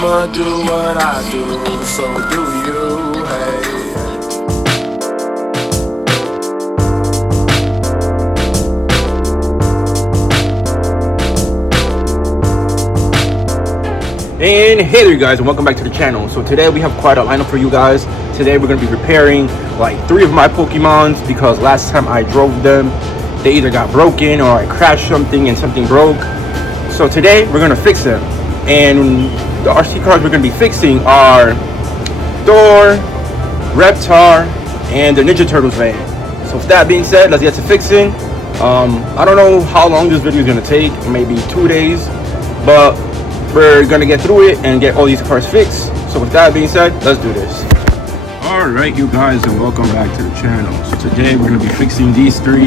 I'ma do what I do, so do you, hey. And hey there you guys, and welcome back to the channel. So today we have quite a lineup for you guys. Today we're going to be repairing like 3 of my Pokemons, because last time I drove them they either got broken or I crashed something and something broke. So today we're going to fix them, and the RC cars we're going to be fixing are Thor, Reptar, and the Ninja Turtles van. So with that being said, let's get to fixing. I don't know how long this video is going to take, maybe 2 days, but we're gonna get through it and get all these cars fixed. So with that being said, let's do this. Alright you guys, and welcome back to the channel. So today we're gonna be fixing these 3.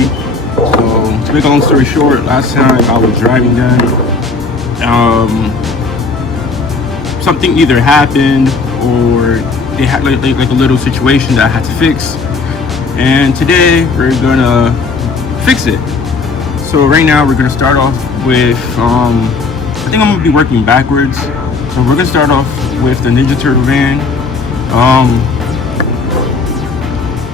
So to make a long story short, last time I was driving them, something either happened or they had like a little situation that I had to fix, and today we're gonna fix it. So right now we're gonna start off with I think I'm gonna be working backwards. So we're gonna start off with the Ninja Turtle van.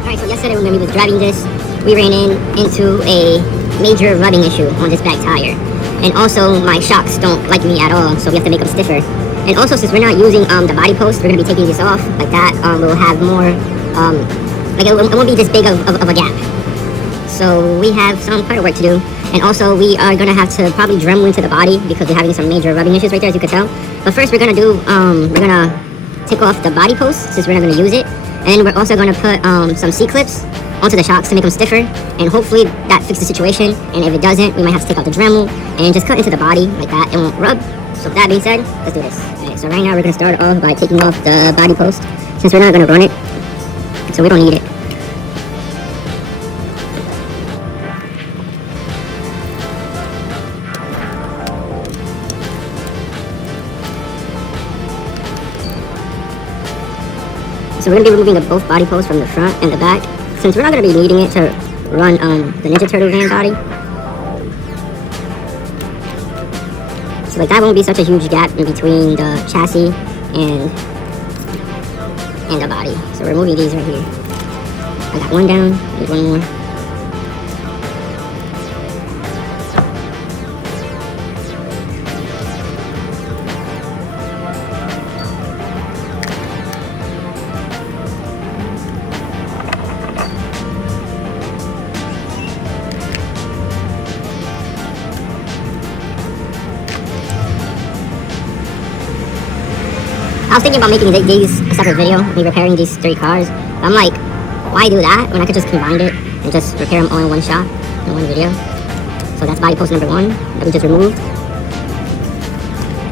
Alright, so yesterday when we was driving this, we ran into a major rubbing issue on this back tire. And also my shocks don't like me at all, so we have to make them stiffer. And also, since we're not using the body post, we're gonna be taking this off like that. We'll have more, like it won't be this big of a gap. So we have quite a work to do. And also we are gonna have to probably Dremel into the body because we're having some major rubbing issues right there, as you could tell. But first we're gonna do, we're gonna take off the body post since we're not gonna use it. And we're also gonna put some C-clips onto the shocks to make them stiffer. And hopefully that fixes the situation. And if it doesn't, we might have to take out the Dremel and just cut into the body like that. It won't rub. So with that being said, let's do this. Okay, so right now we're gonna start off by taking off the body post since we're not gonna run it. So we don't need it. So we're going to be removing both body posts from the front and the back, since we're not going to be needing it to run the Ninja Turtle van body. So like that won't be such a huge gap in between the chassis and the body. So we're removing these right here. I got one down, need one more. I was thinking about making these a separate video, me repairing these 3 cars. But I'm like, why do that when I could just combine it and just repair them all in one shot, in one video? So that's body post number 1 that we just removed.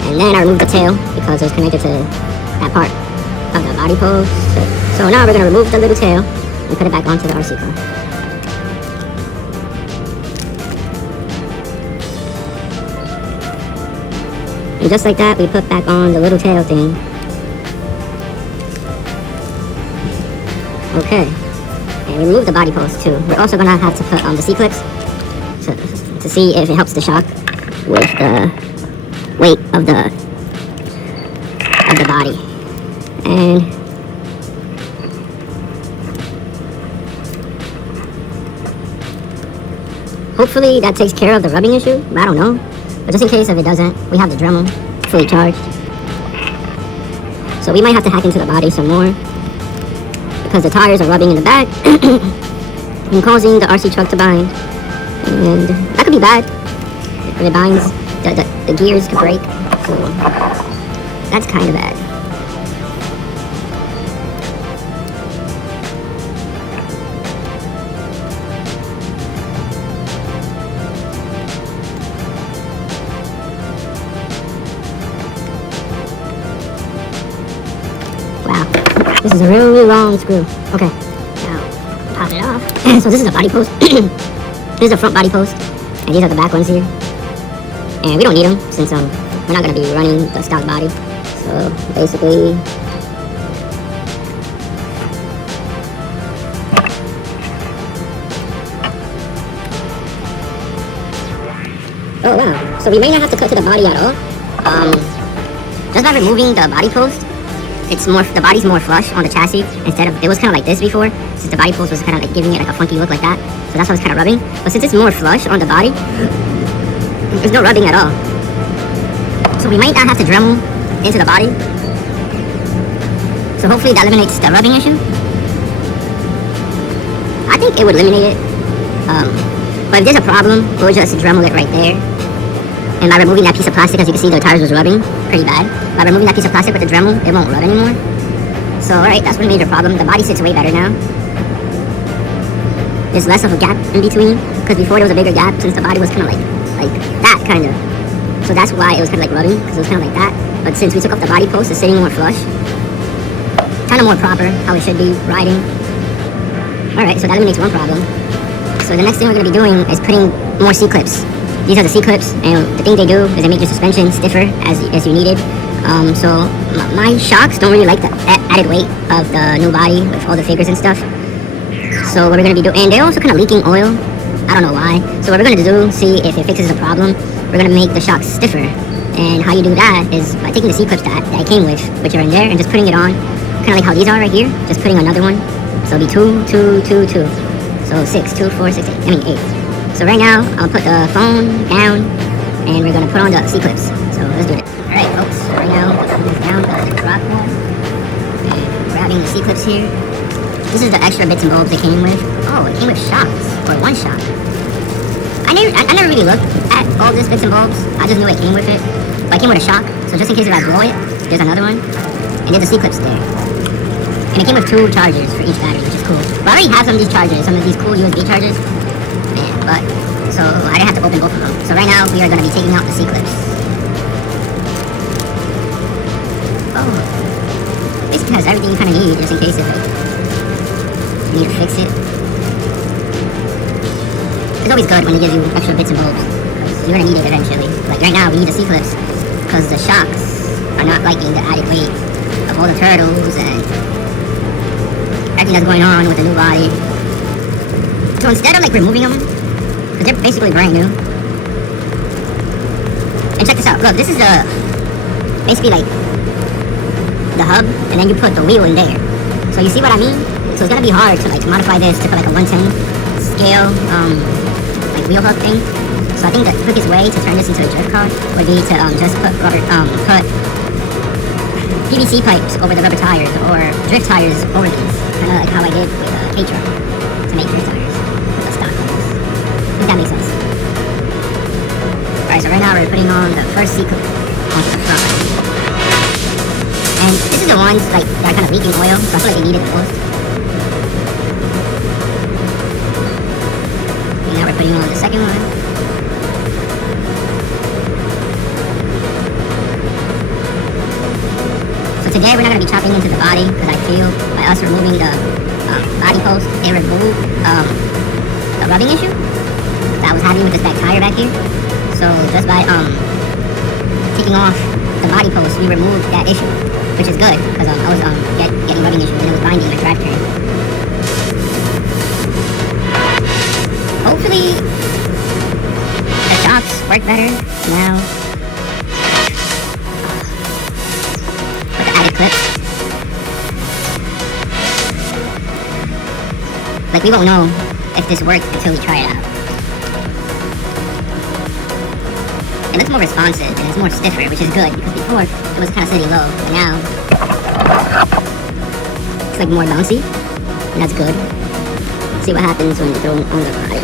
And then I removed the tail because it was connected to that part of the body post. So now we're going to remove the little tail and put it back onto the RC car. And just like that, we put back on the little tail thing. Okay, and remove the body post too. We're also gonna have to put on the C-clips to see if it helps the shock with the weight of the body. And hopefully that takes care of the rubbing issue. I don't know, but just in case if it doesn't, we have the Dremel fully charged. So we might have to hack into the body some more, because the tires are rubbing in the back and causing the RC truck to bind. And that could be bad. When it binds, the gears could break. So that's kind of bad. Wow, this is a really long screw. Okay, now pop it off. So this is the body post. This is the front body post, and these are the back ones here. And we don't need them since we're not going to be running the stock body. So basically, oh wow, so we may not have to cut to the body at all. just by removing the body post, the body's more flush on the chassis instead of, it was kind of like this before, since the body post was kind of like giving it like a funky look like that. So that's why it's kind of rubbing. But since it's more flush on the body, there's no rubbing at all. So we might not have to Dremel into the body. So hopefully that eliminates the rubbing issue. I think it would eliminate it. But if there's a problem, we'll just Dremel it right there. And by removing that piece of plastic, as you can see, the tires was rubbing pretty bad. By removing that piece of plastic with the Dremel, it won't rub anymore. So, alright, that's one major problem. The body sits way better now. There's less of a gap in between, because before there was a bigger gap, since the body was kind of like that, kind of. So that's why it was kind of like rubbing, because it was kind of like that. But since we took off the body post, it's sitting more flush. Kind of more proper, how it should be riding. Alright, so that eliminates one problem. So the next thing we're going to be doing is putting more C-clips. These are the C-clips, and the thing they do is they make your suspension stiffer as you need it. So my shocks don't really like the added weight of the new body with all the figures and stuff. So what we're going to be doing, and they're also kind of leaking oil. I don't know why. So what we're going to do, see if it fixes the problem, we're going to make the shocks stiffer. And how you do that is by taking the C-clips that I came with, which are in there, and just putting it on, kind of like how these are right here, just putting another one. So it'll be 2, 2, 2, 2. So 6, 2, 4, 6, 8. 8. So right now, I'll put the phone down, and we're gonna put on the C-clips. So let's do it. Alright folks, so right now, the phone is down, the drop down. And grabbing the C-clips here. This is the extra bits and bulbs it came with. Oh, it came with shocks, or one shock. I never really looked at all this bits and bulbs. I just knew it came with it. But it came with a shock, so just in case if I blow it, there's another one. And there's the C-clips there. And it came with 2 chargers for each battery, which is cool. But I already have some of these chargers, some of these cool USB chargers. But, so I didn't have to open both of them. So right now, we are going to be taking out the C-clips. Oh. Basically has everything you kind of need, just in case if you need to fix it. It's always good when it gives you extra bits and bulbs. You're going to need it eventually. Like right now, we need the C-clips, because the shocks are not liking the added weight of all the turtles and everything that's going on with the new body. So instead of like removing them, because they're basically brand new. And check this out. Look, this is basically like the hub, and then you put the wheel in there. So you see what I mean? So it's gonna be hard to like modify this to put like a 110 scale like wheel hub thing. So I think the quickest way to turn this into a drift car would be to just put put PVC pipes over the rubber tires, or drift tires over these, kind of like how I did with the K-Truck to make drift tires. If that makes sense. Alright, so right now we're putting on the first C-clip onto the front. And this is the ones like that are kind of leaking oil, so I feel like they need it the most. And now we're putting on the second one. So today we're not going to be chopping into the body, because I feel by us removing the body post, it removed the rubbing issue that I was having with this back tire back here. So just by taking off the body post, we removed that issue, which is good, because I was getting rubbing issues and it was binding my drivetrain. Hopefully the shocks work better now with the added clips. Like we won't know if this works until we try it out. It looks more responsive and it's more stiffer, which is good, because before it was kind of sitting low, but now it's like more bouncy, and that's good. Let's see what happens when you throw it on the body.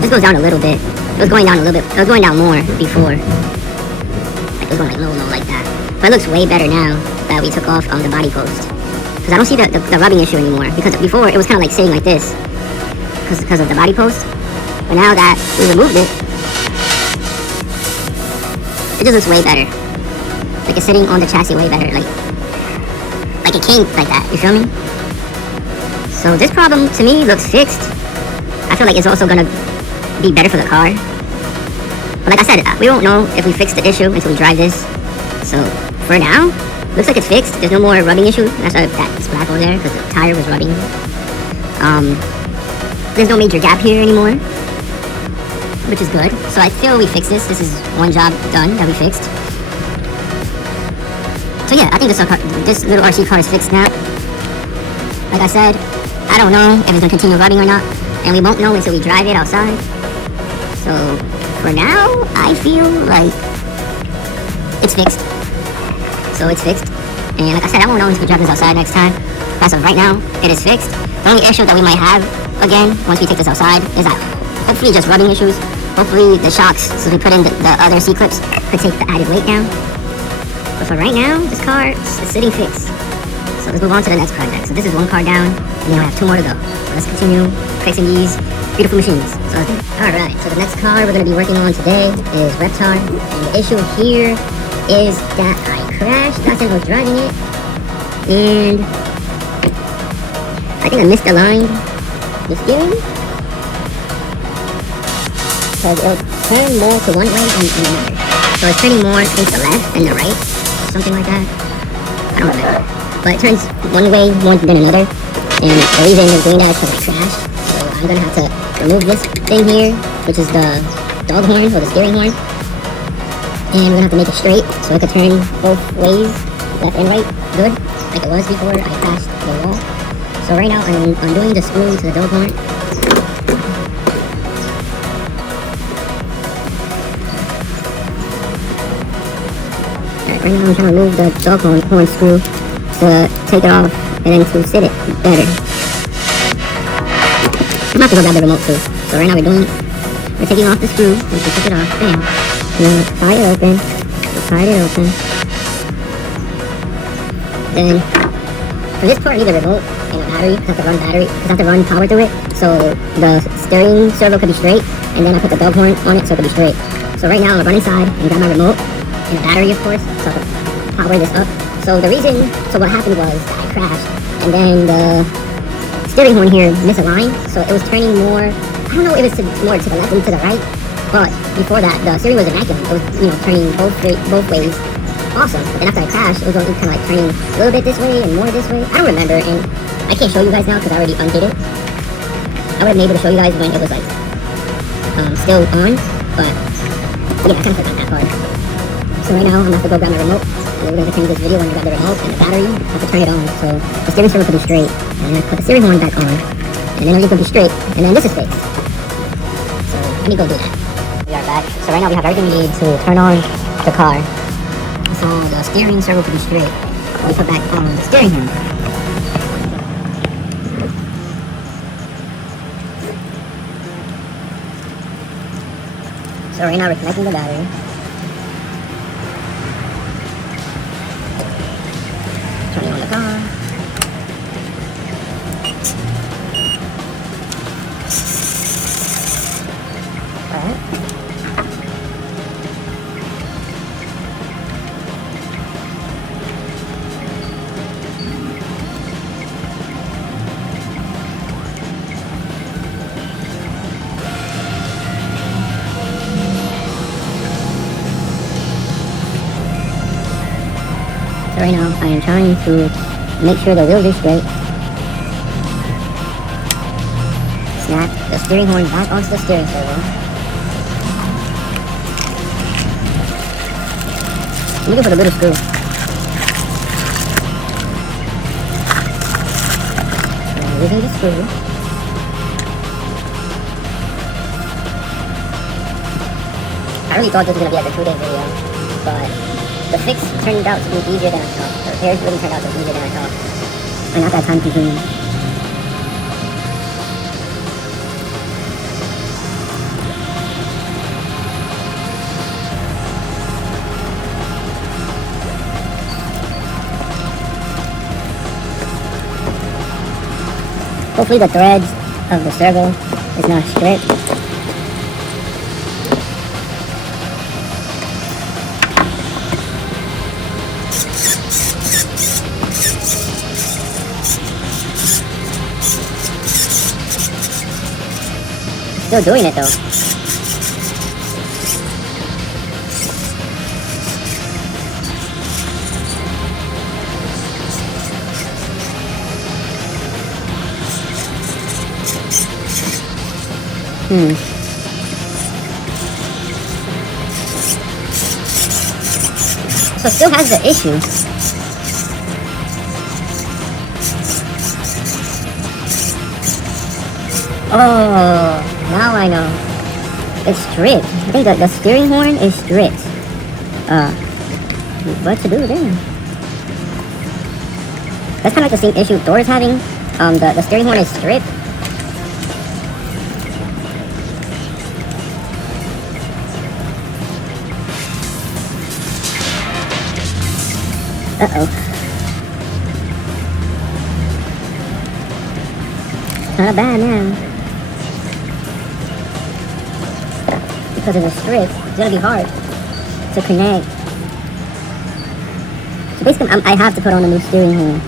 This goes down a little bit. It was going down a little bit. It was going down more before. Like it was going like low like that. But it looks way better now that we took off the body post. Because I don't see the rubbing issue anymore. Because before it was kind of like sitting like this, because of the body post. But now that we removed it, it just looks way better. Like it's sitting on the chassis way better. Like it came like that. You feel me? So this problem to me looks fixed. I feel like it's also gonna be better for the car. But like I said, we won't know if we fix the issue until we drive this. So for now, looks like it's fixed. There's no more rubbing issue. That's why that's black over there, because the tire was rubbing. There's no major gap here anymore, which is good. So I feel we fixed this. This is one job done that we fixed. So yeah, I think this little RC car is fixed now. Like I said, I don't know if it's gonna continue rubbing or not, and we won't know until we drive it outside. So for now, I feel like it's fixed. So it's fixed, and like I said, I won't know until we drive this outside next time. As of right now, it is fixed. The only issue that we might have again once we take this outside is that hopefully just rubbing issues. Hopefully the shocks, so we put in the other C-clips, could take the added weight down. But for right now, this car is sitting fixed. So let's move on to the next project. So this is one car down, and then I have 2 more to go. So let's continue fixing these beautiful machines. So let's do it. Alright, so the next car we're going to be working on today is Reptar. And the issue here is that I crashed last time I was driving it. And I think I misaligned the steering. Because it'll turn more to one way than another. So it's turning more towards the left than the right. Or something like that. I don't remember. But it turns one way more than another. And the reason it's doing that is because I crashed. So I'm going to have to remove this thing here, which is the dog horn or the steering horn. And we're going to have to make it straight so it could turn both ways, left and right, good, like it was before I crashed the wall. So right now I'm undoing the screw to the dog horn. Right now I'm trying to remove the dog horn screw to take it off and then to sit it better. I'm gonna have to go grab the remote too. So right now we're taking off the screw, once we took it off, bam. Now pry it open, Then, for this part I need a remote and a battery, because I have to run power through it. So the steering servo could be straight, and then I put the dog horn on it so it could be straight. So right now I'm gonna run inside and grab my remote, and a battery of course, so I can power this up. So what happened was I crashed, and then the steering horn here misaligned, so it was turning more, I don't know if it was more to the left and to the right, but before that, the steering was immaculate. It was, turning both ways. Awesome. But then after I crashed, it was only kind of like turning a little bit this way and more this way. I don't remember, and I can't show you guys now because I already undid it. I would have been able to show you guys when it was like, still on, but yeah, I kind of forgot that part. So right now, I'm going to have to go grab my remote. And we're going to continue this video when I grab the remote and the battery. I have to turn it on so the steering servo can be straight. And then I put the steering horn back on. And then everything can be straight. And then this is fixed. So let me go do that. We are back. So right now we have everything we need to turn on the car. So the steering servo can be straight. We put back on the steering horn. So right now we're connecting the battery. Turning on the car. Alright. So right now I am trying to make sure the wheels are straight. Snap the steering horn back onto the steering servo. I'm looking for the little screw. I'm using the screw. I really thought this was going to be like a 2-day video, but the fix turned out to be easier than I thought. The repairs really turned out to be easier than I thought. And not that time consuming. Hopefully the threads of the servo is not stripped. Still doing it though. So it still has the issue. Oh, now I know. It's stripped. I think the steering horn is stripped. What to do then? That's kind of like the same issue Thor is having. The steering horn is stripped. Uh-oh. Not bad now. Because of the strip, it's gonna be hard to connect. So basically, I have to put on a new steering horn.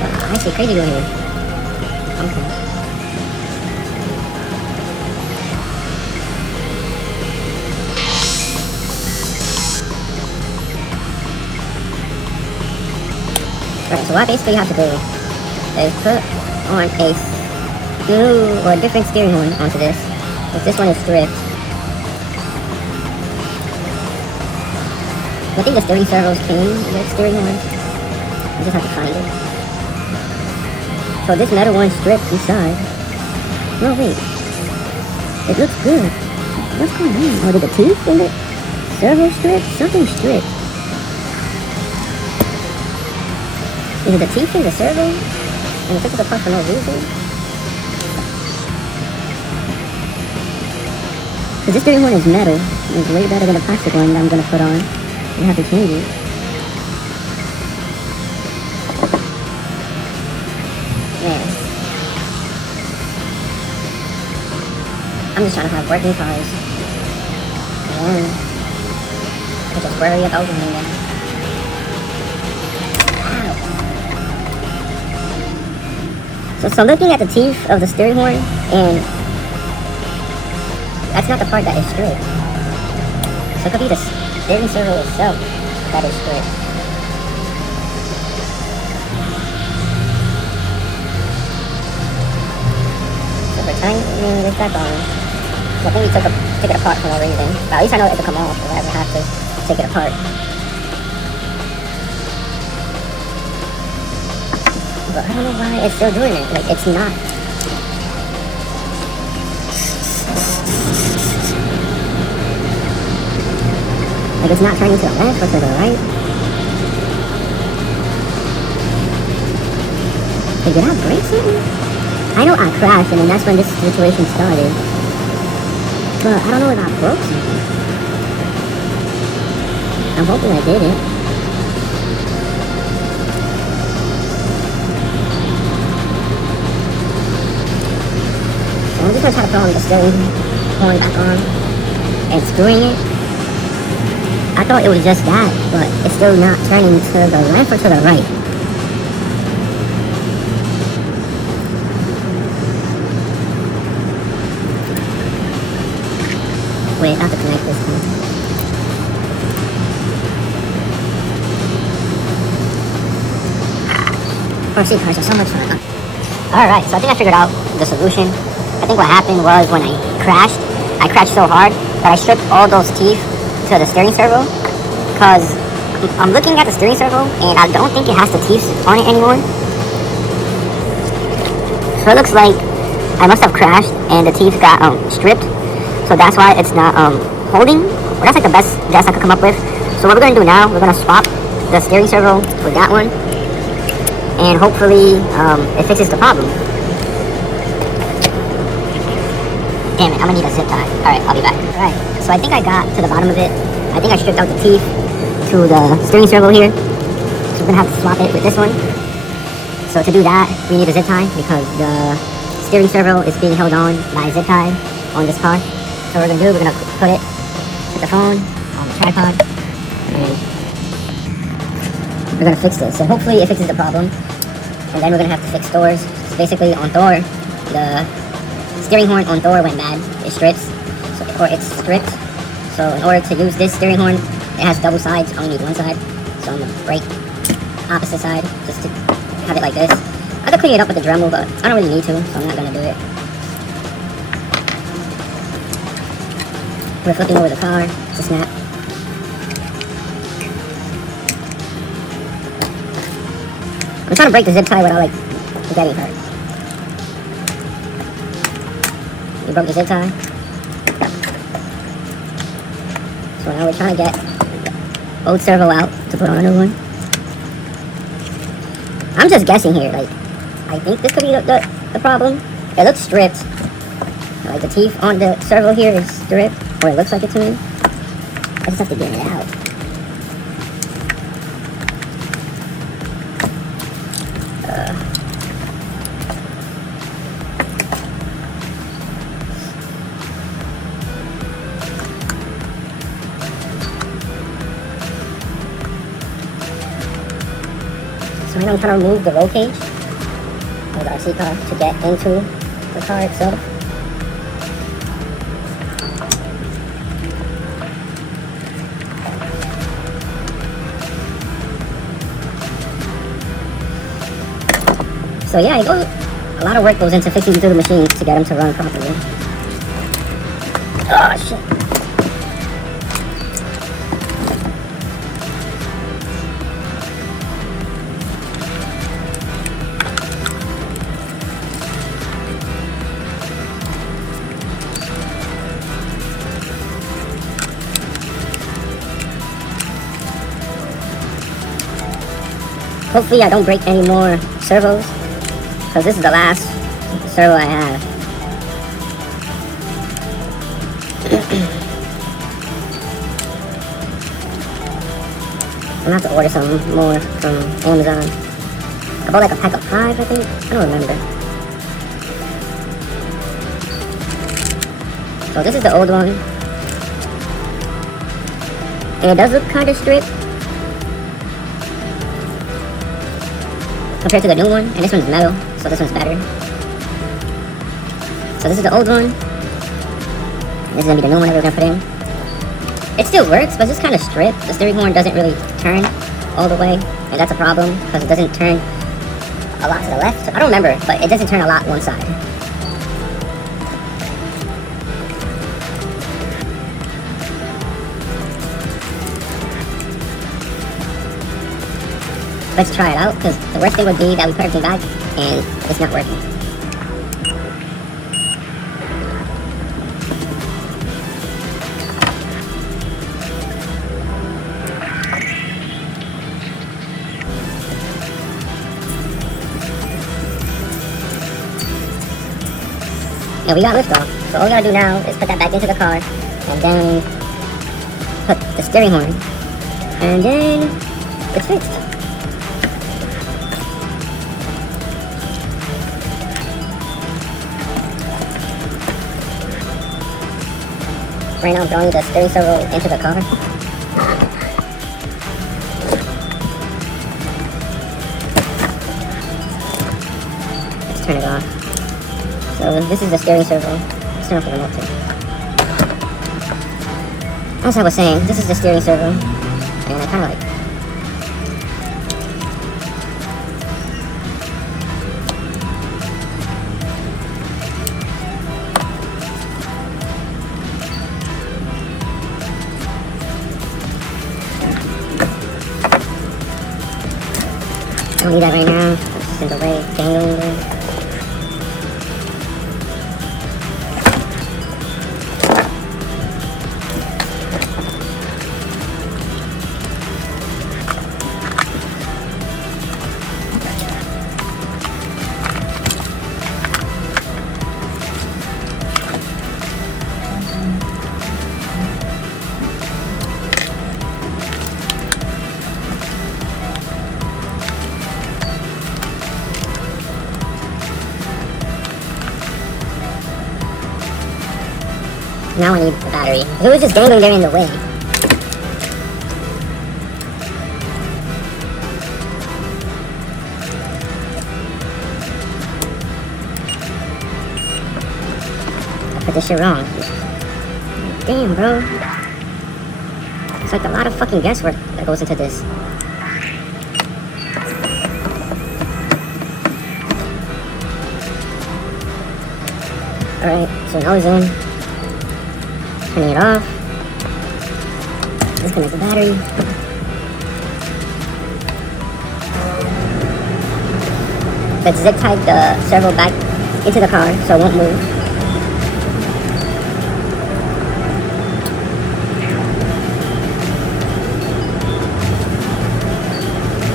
Wow, I see crazy going here. Okay. Alright, so what I basically have to do is put on a new or a different steering horn onto this, because this one is stripped. I think the steering servos came with steering horns. I just have to find it. So this metal one's stripped inside. No, wait. It looks good. What's going on? Oh, did the teeth in it? Servo stripped? Something stripped. Is it the teeth in the servo? And it took it apart for no reason? Because this steering horn is metal. It's way better than the plastic one that I'm going to put on. You have to change it. Man. I'm just trying to have working cars. And I just worry about opening them. So looking at the teeth of the steering horn, and that's not the part that is stripped. So it could be the steering servo itself that is stripped. So we're tightening this back on. So I think we took it apart for no reason. But at least I know it to come off, so I have to take it apart. But I don't know why it's still doing it. Like, it's not. Like, it's not turning to the left or to the right. Like, did I break something? I know I crashed, and then that's when this situation started. But I don't know if I broke something. I'm hoping I didn't. I'm just gonna try to put on the steering horn back on and screwing it. I thought it was just that, but it's still not turning to the left or to the right. Wait, I have to connect this one. RC cars are so much fun. Alright, so I think I figured out the solution. I think what happened was when I crashed so hard that I stripped all those teeth to the steering servo, because I'm looking at the steering servo and I don't think it has the teeth on it anymore. So it looks like I must have crashed and the teeth got stripped, so that's why it's not holding. Well, that's like the best guess I could come up with. So what we're going to do now, we're going to swap the steering servo with that one, and hopefully it fixes the problem. Damn it, I'm gonna need a zip tie. Alright, I'll be back. Alright, so I think I got to the bottom of it. I think I stripped out the teeth to the steering servo here. So we're gonna have to swap it with this one. So to do that, we need a zip tie because the steering servo is being held on by a zip tie on this car. So what we're gonna do, we're gonna put it with the phone on the tripod, and we're gonna fix this. So hopefully it fixes the problem. And then we're gonna have to fix Thor's. So basically on Thor, the steering horn on Thor went bad. It strips, or it's stripped. So in order to use this steering horn, it has double sides. I only need one side, so I'm gonna break opposite side just to have it like this. I could clean it up with the Dremel, but I don't really need to, so I'm not gonna do it. We're flipping over the car to snap. I'm I'm trying to break the zip tie without like getting hurt. We broke the zip tie. So now we're trying to get old servo out to put on a new one. I'm just guessing here, like, I think this could be the problem. It looks stripped. Like, the teeth on the servo here is stripped, or it looks like it to me. I just have to get it out. So right now I'm trying to remove the roll cage of the RC car to get into the car itself. So yeah, a lot of work goes into fixing these little machines to get them to run properly. Oh shit. Hopefully I don't break any more servos, because this is the last servo I have. I'm gonna have to order some more from Amazon. I bought like a pack of 5, I think. I don't remember. So this is the old one. And it does look kind of stripped compared to the new one, and this one's metal, so this one's better. So this is the old one. This is gonna be the new one that we're gonna put in. It still works, but it's kind of stripped. The steering horn doesn't really turn all the way, and that's a problem because it doesn't turn a lot to the left. I don't remember, but it doesn't turn a lot one side. Let's try it out, because the worst thing would be that we put everything back and it's not working. Yeah, we got liftoff. So all we gotta do now is put that back into the car, and then put the steering horn, and then it's fixed. Right now I'm throwing the steering servo into the car. Let's turn it off. So this is the steering servo. Let's turn off the remote too. As I was saying, this is the steering servo. And I kind of like... I don't need that right now. It's just in the way, dangling there. Now I need the battery. It was just dangling there in the way. I put this shit wrong. Damn, bro. It's like a lot of fucking guesswork that goes into this. Alright, so now it's in. Turning it off. Disconnect the battery. Let's zip tie the servo back into the car so it won't move.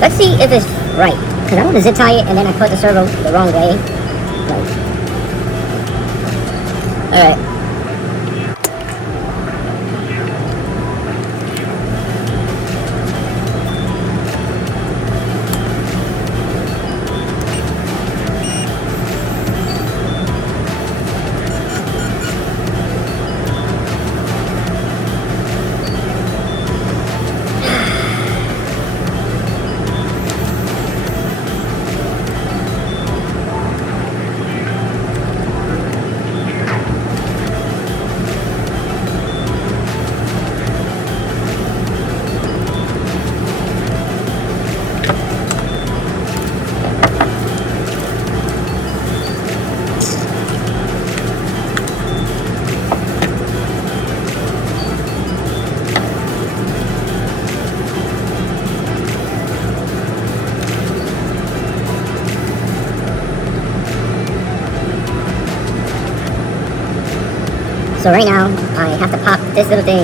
Let's see if it's right. Because I want to zip tie it and then I put the servo the wrong way. Alright. So right now, I have to pop this little thing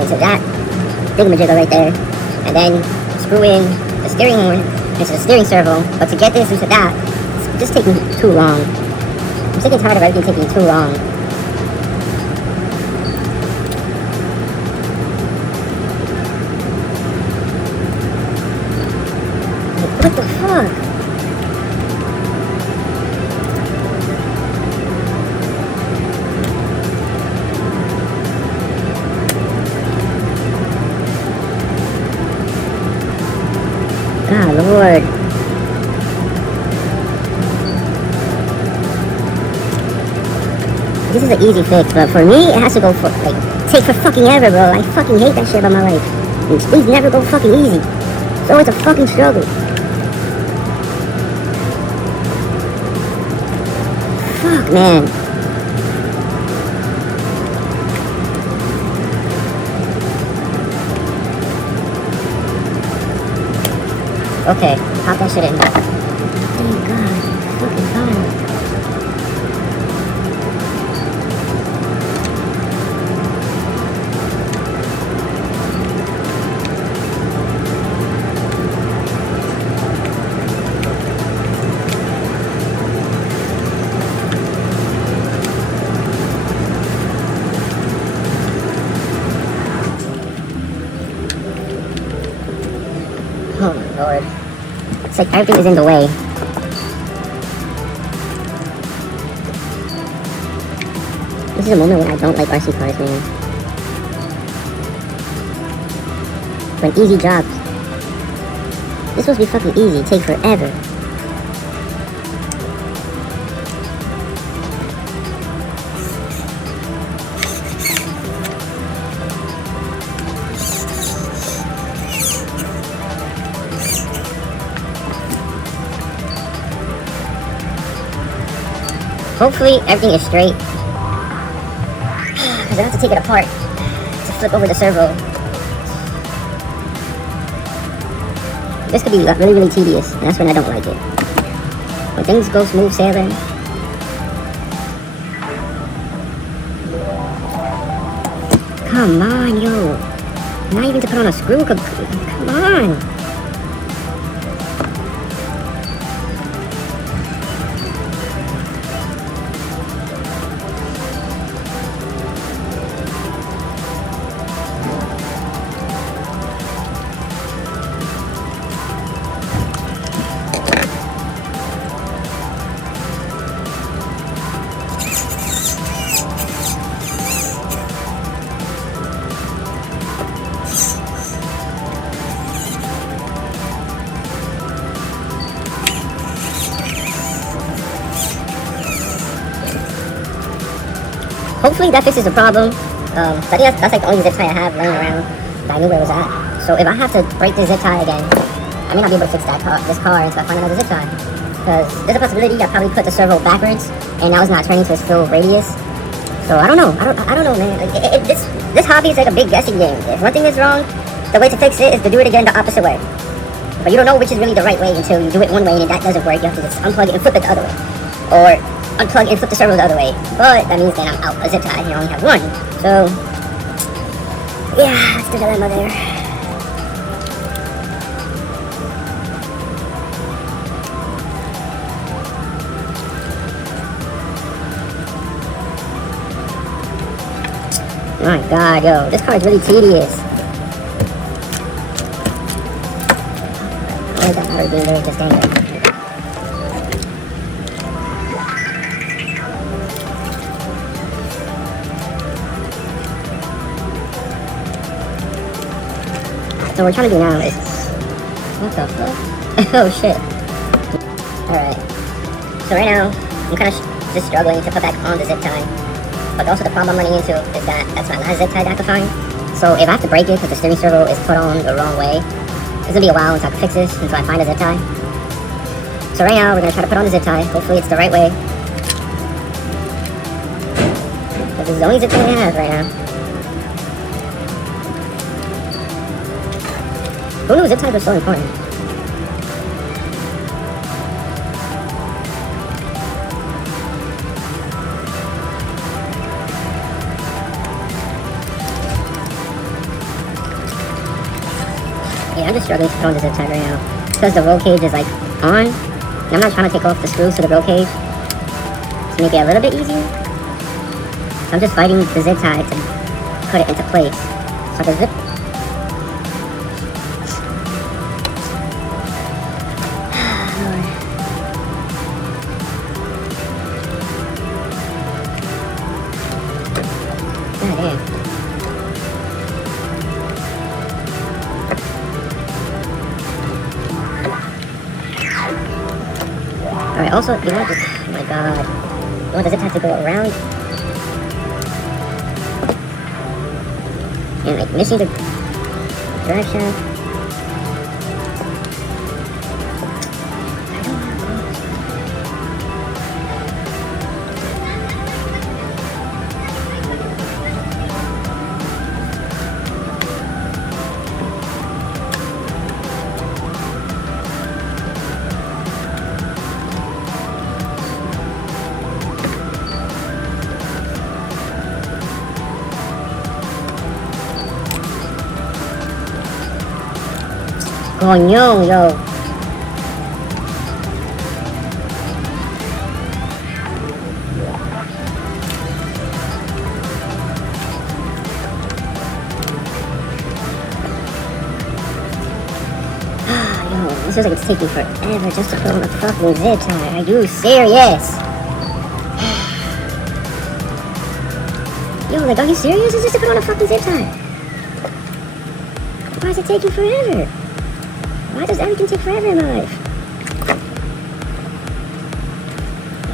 into that thingamajigger right there, and then screw in the steering horn into the steering servo. But to get this into that, it's just taking too long. I'm sick and tired of everything taking too long. Like, what the fuck? God, Lord. This is an easy fix, but for me, it has to go for, like, take for fucking ever, bro. I fucking hate that shit about my life. Things never go fucking easy. It's always a fucking struggle. Fuck, man. Okay, pop that shit in. Thank God. Fucking God. Oh my Lord. It's like everything is in the way. This is a moment when I don't like RC cars, man. When easy jobs. This supposed to be fucking easy, take forever. Hopefully everything is straight. Because I have to take it apart to flip over the servo. This could be really, really tedious, and that's when I don't like it. When things go smooth sailing. Come on, yo. Not even to put on a screw. Come on. Hopefully that fixes the problem. I think that's like the only zip tie I have laying around that I knew where it was at. So if I have to break this zip tie again, I may not be able to fix this car until I find another zip tie. Because there's a possibility I probably put the servo backwards and now it's not turning to its full radius. So I don't know. I don't know, man. Like, this hobby is like a big guessing game. If one thing is wrong, the way to fix it is to do it again the opposite way. But you don't know which is really the right way until you do it one way, and if that doesn't work, you have to just unplug it and flip it the other way. Or unplug and flip the servo the other way. But that means then I'm out a zip tie and I only have one. So, yeah, that's the dilemma there. My god, yo, this car is really tedious. Why is that battery being there just dang it? So what we're trying to do now is... What the fuck? Oh shit. Alright. So right now, I'm kind of just struggling to put back on the zip tie. But also the problem I'm running into is that that's my last zip tie that I can find. So if I have to break it because the steering servo is put on the wrong way, it's gonna be a while until I can fix this, until I find a zip tie. So right now, we're gonna try to put on the zip tie. Hopefully it's the right way. Because this is the only zip tie I have right now. Who knew zip ties were so important? Yeah, I'm just struggling to put on the zip tie right now. Because the roll cage is like on. And I'm not trying to take off the screws to the roll cage to make it a little bit easier. So I'm just fighting the zip tie to put it into place. So the zip... God damn. Alright, also, you want to... Oh my god. You want the zip tie to go around? And like, missing the direction. Coño, yo. This feels like it's taking forever just to put on a fucking zip tie. Are you serious? Yo, like, are you serious? It's just to put on a fucking zip tie. Why is it taking forever? Why does everything take forever in my life?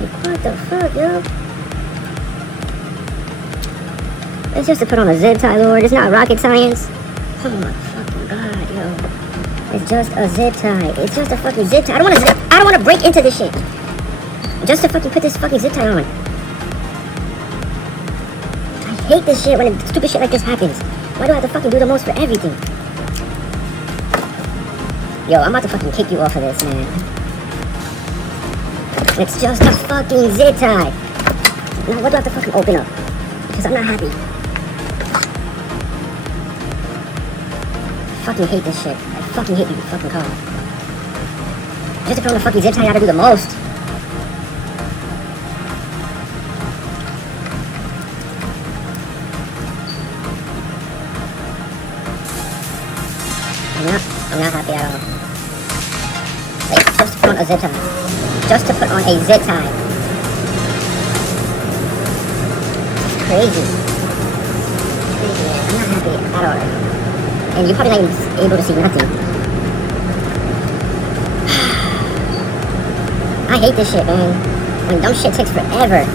Like, what the fuck, yo? It's just to put on a zip tie, Lord. It's not rocket science. Oh my fucking god, yo. It's just a zip tie. It's just a fucking zip tie. I don't want to break into this shit. Just to fucking put this fucking zip tie on. I hate this shit when stupid shit like this happens. Why do I have to fucking do the most for everything? Yo, I'm about to fucking kick you off of this, man. It's just a fucking zip tie. Now, what do I have to fucking open up? Because I'm not happy. I fucking hate this shit. I fucking hate you fucking car. Just to put on the fucking zip tie, I gotta do the most. I'm not happy at all. Like, just to put on a zip tie. Just to put on a zip tie. It's crazy. Crazy, man. I'm not happy at all. And you're probably not even able to see nothing. I hate this shit, man. When dumb shit takes forever.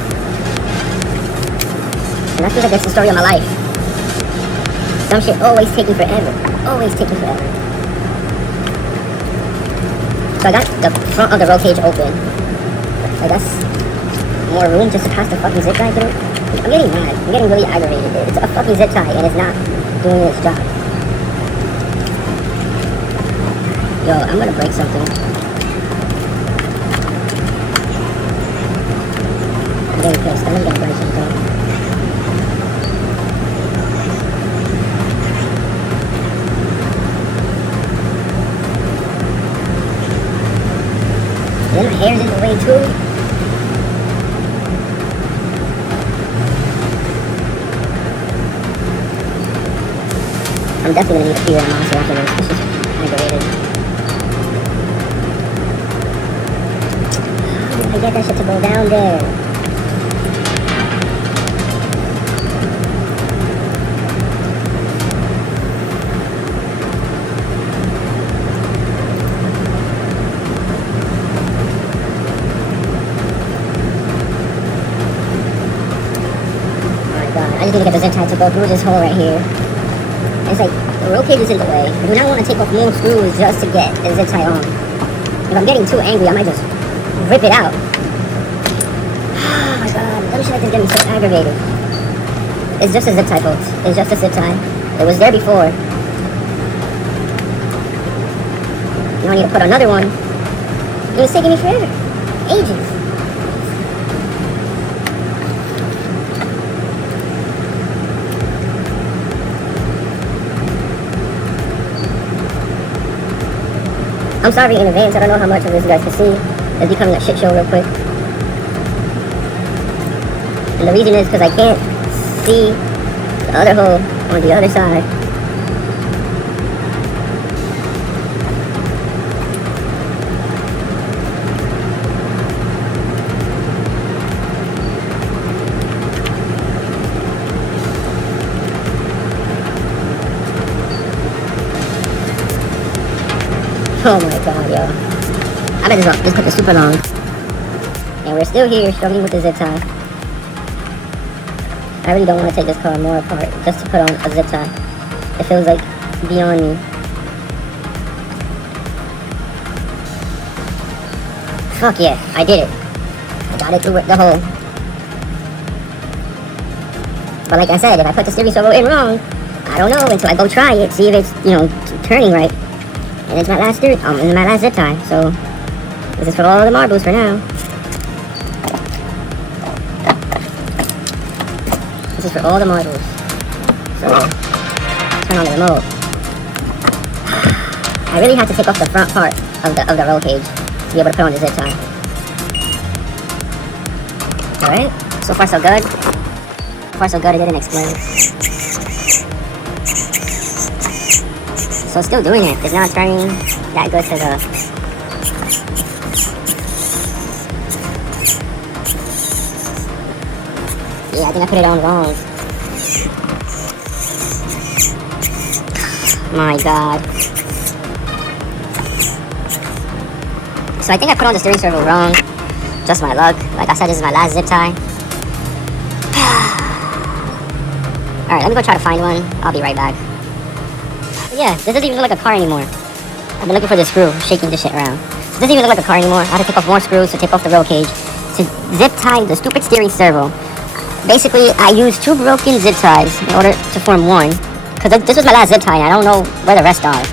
And that feels like that's the story of my life. Dumb shit always taking forever. Always taking forever. So I got the front of the roll cage open. So that's more room just to pass the fucking zip tie through. I'm getting mad. I'm getting really aggravated. It's a fucking zip tie and it's not doing its job. Yo, I'm gonna break something. I'm getting pissed. I'm gonna break something. And then my hair's in the way too. I'm definitely gonna need a few monster after this. This is aggravated. How did I get that shit to go down there? Oh my god, I just need to get the zip tie to go through this hole right here. It's like, the roll cage is in the way. I do not want to take off more screws just to get the zip tie on. If I'm getting too angry, I might just rip it out. Oh my god, let me shit like this getting so aggravated. It's just a zip tie, folks. It's just a zip tie. It was there before. Now I need to put another one. It was taking me forever. Ages. I'm sorry in advance, I don't know how much of this you guys can see. It's becoming a shit show real quick. And the reason is because I can't see the other hole on the other side. Oh my god, yo. I bet this clip is super long. And we're still here struggling with the zip tie. I really don't want to take this car more apart just to put on a zip tie. It feels like beyond me. Fuck yeah, I did it. I got it through the hole. But like I said, if I put the steering servo in wrong, I don't know until I go try it, see if it's, turning right. And it's my last zip tie, so this is for all the marbles for now. This is for all the marbles. So, turn on the remote. I really have to take off the front part of the roll cage to be able to put on the zip tie. Alright, so far so good. So far so good, it didn't explode. So still doing it. It's not turning that good to the... Yeah, I think I put it on wrong. My god. So I think I put on the steering servo wrong. Just my luck. Like I said, this is my last zip tie. Alright, let me go try to find one. I'll be right back. Yeah, this doesn't even look like a car anymore. I've been looking for this screw, shaking this shit around. This doesn't even look like a car anymore. I had to take off more screws to take off the roll cage to zip tie the stupid steering servo. Basically, I used 2 broken zip ties in order to form one. Because this was my last zip tie, and I don't know where the rest are.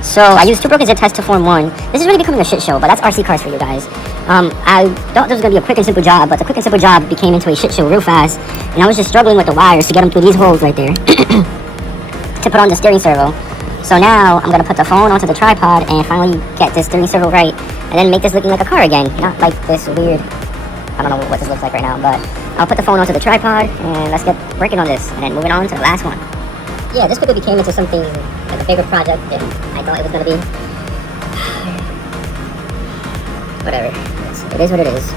So I used 2 broken zip ties to form one. This is really becoming a shit show, but that's RC cars for you guys. I thought this was going to be a quick and simple job, but the quick and simple job became into a shit show real fast. And I was just struggling with the wires to get them through these holes right there. To put on the steering servo. So now I'm gonna put the phone onto the tripod and finally get this steering servo right, and then make this looking like a car again, not like this weird. I don't know what this looks like right now, but I'll put the phone onto the tripod and let's get working on this, and then moving on to the last one. Yeah, this quickly became into something like a bigger project than I thought it was gonna be. Whatever, it is what it is.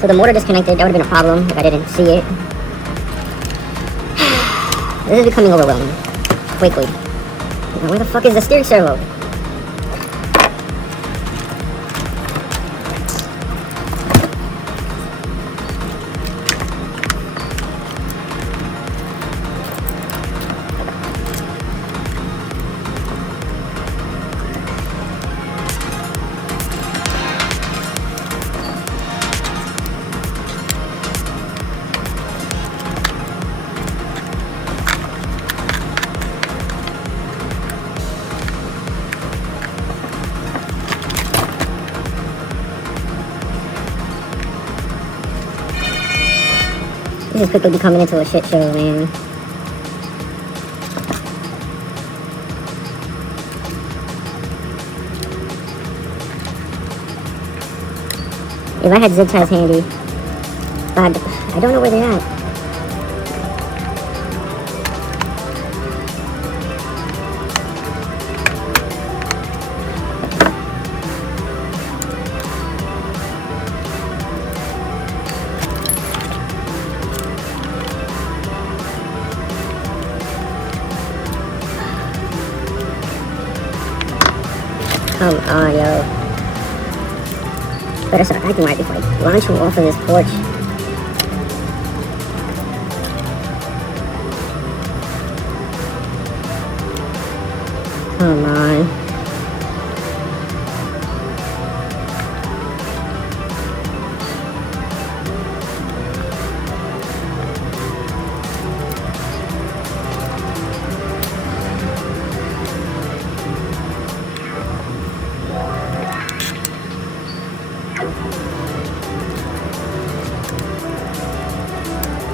So the motor disconnected, that would have been a problem if I didn't see it. This is becoming overwhelming. Quickly. Now where the fuck is the steering servo? This is quickly becoming into a shit show, man. If I had zip ties handy, but I don't know where they're at. Come on, yo. Better start acting right before I launch him off of this porch. Come on.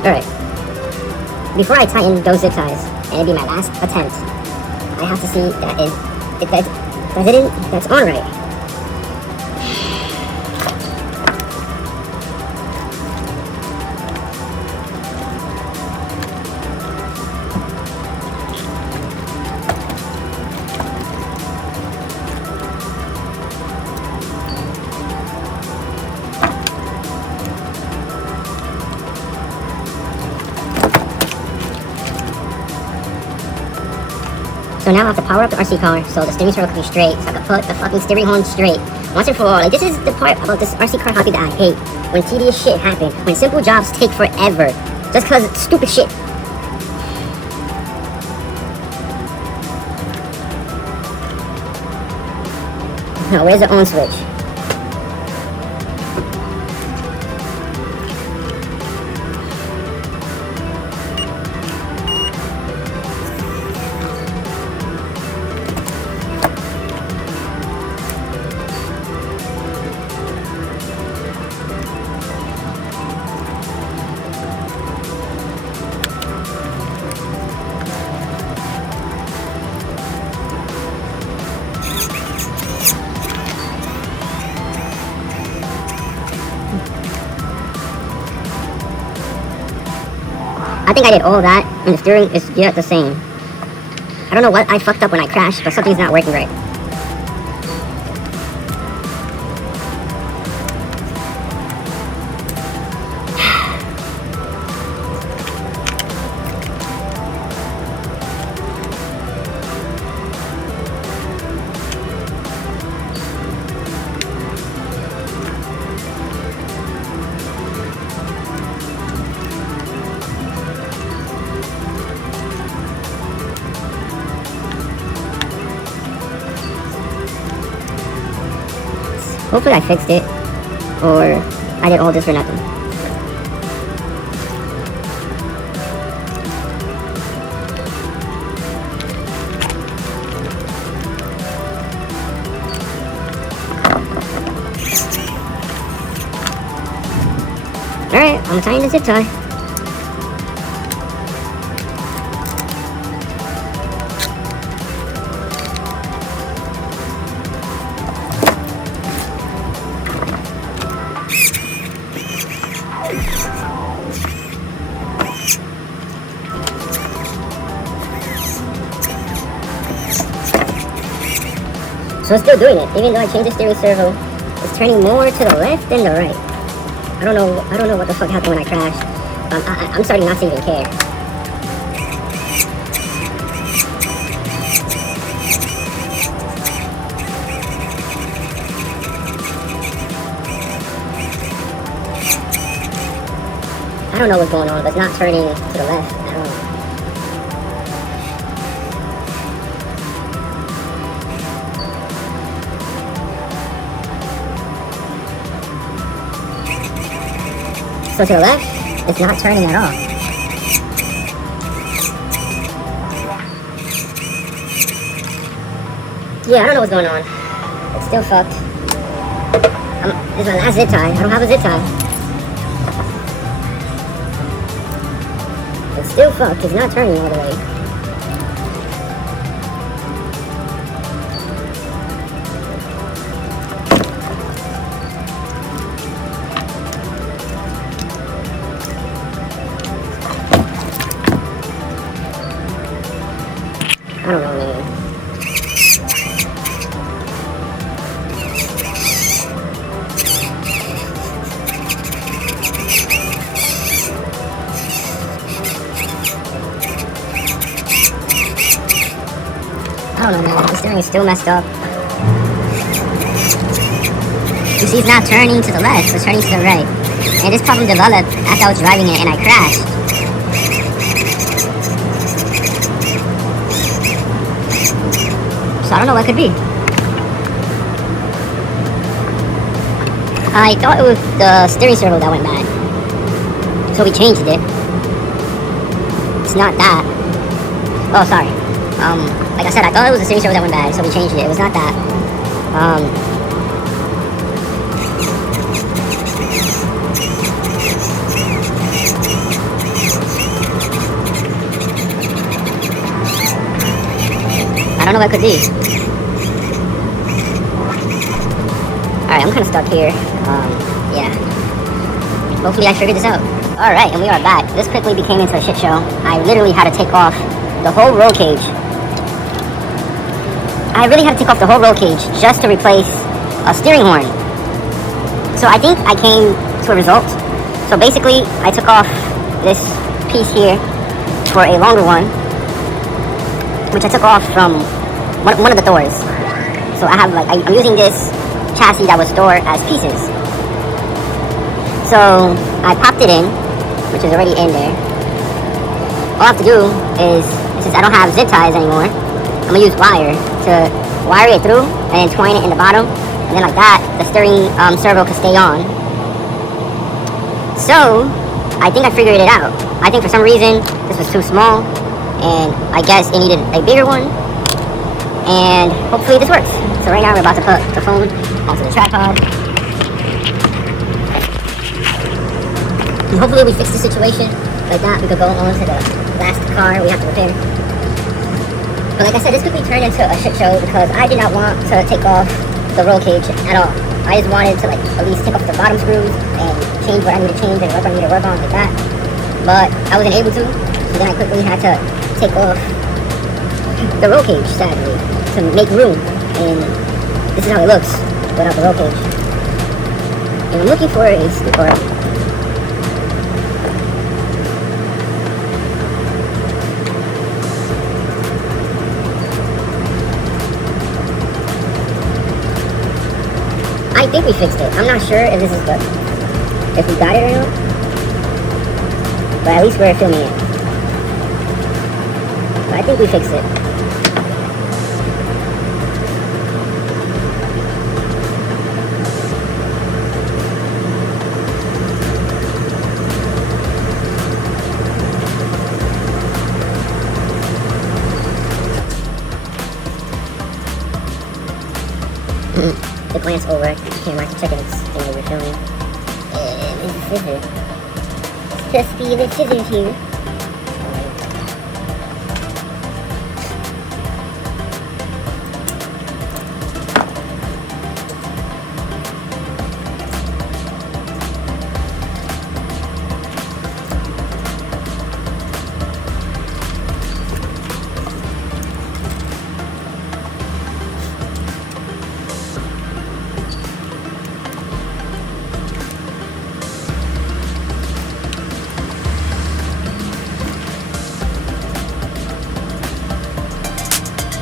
Alright. Before I tighten those zip ties, and it'll be my last attempt, I have to see that's on right. So now I have to power up the RC car so the steering circle can be straight, so I can put the fucking steering horn straight once and for all. Like, this is the part about this RC car hobby that I hate. When tedious shit happens, when simple jobs take forever, just cause it's stupid shit. Now, where's the on switch? I think I did all that, and the steering is yet the same. I don't know what I fucked up when I crashed, but something's not working right. Hopefully I fixed it, or I did all this for nothing. Alright, I'm tying the zip tie. So it's still doing it, even though I changed the steering servo. It's turning more to the left than the right. I don't know what the fuck happened when I crashed. I'm starting not to even care. I don't know what's going on, but it's not turning to the left at all. So to the left, it's not turning at all. Yeah, I don't know what's going on. It's still fucked. This is my last zip tie. I don't have a zip tie. still fucked. It's not turning all the way. I don't know, man. I don't know, man. The steering is still messed up. You see, it's not turning to the left, it's turning to the right. And this problem developed after I was driving it and I crashed. So I don't know what it could be. I thought it was the steering servo that went bad. So we changed it. It's not that. Oh, sorry. Like I said, I thought it was the steering servo that went bad, so we changed it. It was not that. I don't know what it could be. Alright, I'm kind of stuck here. Yeah. Hopefully I figured this out. Alright, and we are back. This quickly became into a shit show. I literally had to take off the whole roll cage. I really had to take off the whole roll cage just to replace a steering horn. So I think I came to a result. So basically, I took off this piece here for a longer one, which I took off from one of the doors. So I have I'm using this chassis that was stored as pieces. So I popped it in, which is already in there. All I have to do is, since I don't have zip ties anymore, I'm gonna use wire to wire it through and then twine it in the bottom, and then like that, the steering servo can stay on. So I think I figured it out. I think for some reason this was too small, and I guess it needed a bigger one. And hopefully this works. So right now we're about to put the phone onto the tripod. And hopefully we fix the situation. Like that, we could go on to the last car we have to repair. But like I said, this quickly turned into a shit show because I did not want to take off the roll cage at all. I just wanted to at least take off the bottom screws and change what I need to change and work what I need to work on like that. But I wasn't able to, so then I quickly had to take off the roll cage, sadly, to make room. And this is how it looks without the roll cage. And I'm looking for a I think we fixed it. I'm not sure if this is good, if we got it or not, but at least we're filming it. But I think we fixed it. To glance over the camera to check if it's thing we're filming. And there's a scissor. Supposed to be the scissors here.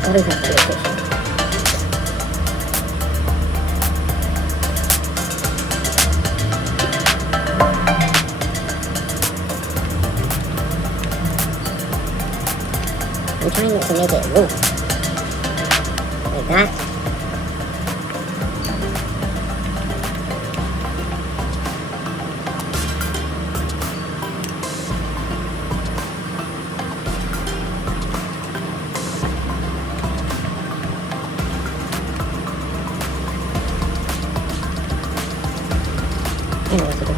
Always have to be efficient. I'm trying to make it move. Like that. I know what to do.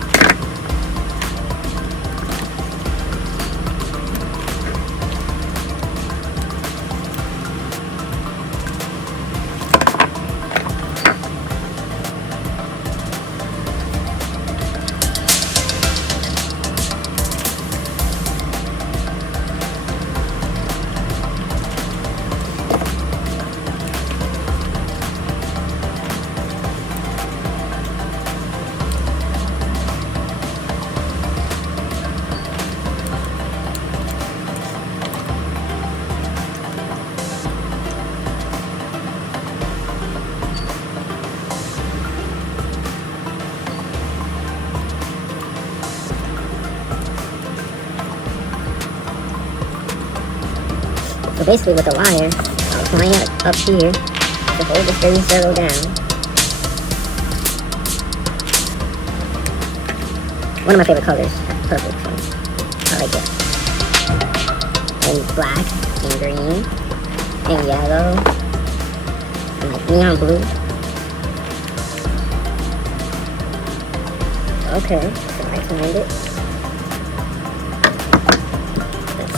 So basically with the wire, I'm applying it up here to hold the steering servo down. One of my favorite colors. Perfect. I like it. And black, and green, and yellow, and like neon blue. Okay, so I timed it. Let's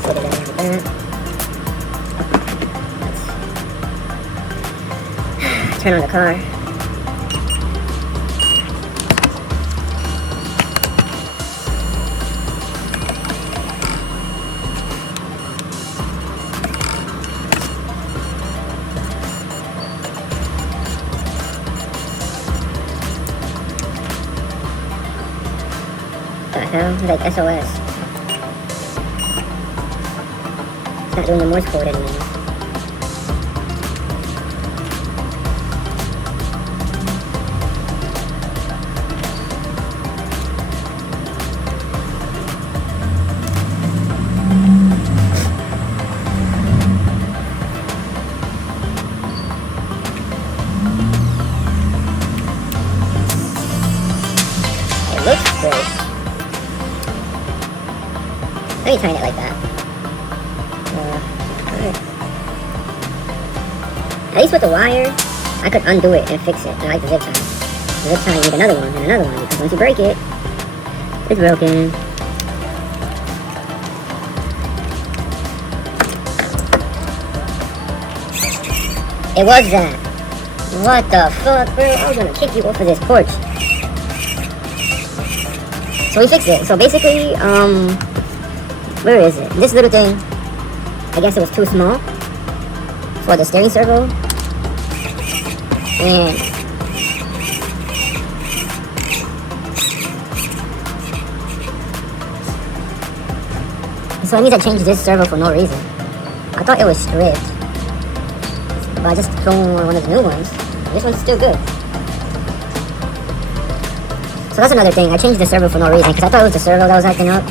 sit it in like that. Let's turn on the car. The hell? It's like SOS. It's not doing the Morse code anymore. It looks great. Let me tighten it like that. Alright. At least with the wire, I could undo it and fix it. I like the zip tie. The zip tie, you need another one and another one, because once you break it, it's broken. It was that. What the fuck, bro? I was gonna kick you off of this porch. So we fixed it. So basically, where is it? This little thing, I guess it was too small for the steering servo. And so it means I changed this servo for no reason. I thought it was stripped, but I just threw on one of the new ones. This one's still good. So that's another thing. I changed the servo for no reason because I thought it was the servo that was acting up.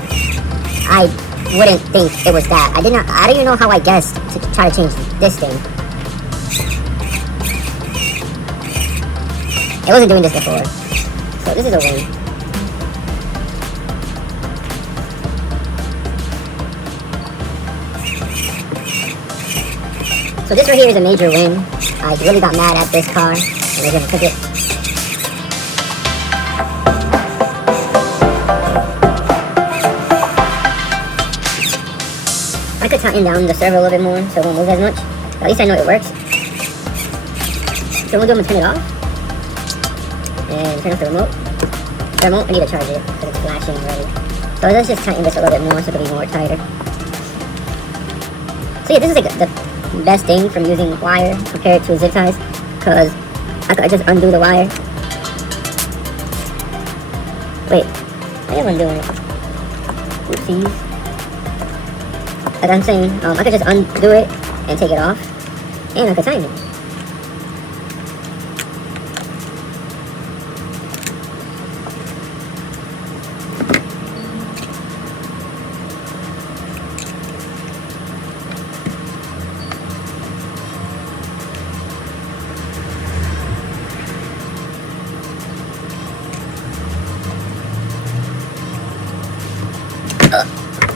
I wouldn't think it was that. I don't even know how I guessed to try to change this thing. It wasn't doing this before. So this is a win. So this right here is a major win. I really got mad at this car and I just took it. I could tighten down the servo a little bit more so it won't move as much. At least I know it works. So what we'll do, I'm gonna turn it off. And turn off the remote. The remote, I need to charge it because it's flashing already. So let's just tighten this a little bit more so it'll be more tighter. So yeah, this is like the best thing from using wire compared to zip ties, because I could just undo the wire. Wait, I am undoing it. Oopsies. Like I'm saying, I could just undo it and take it off, and I could time it.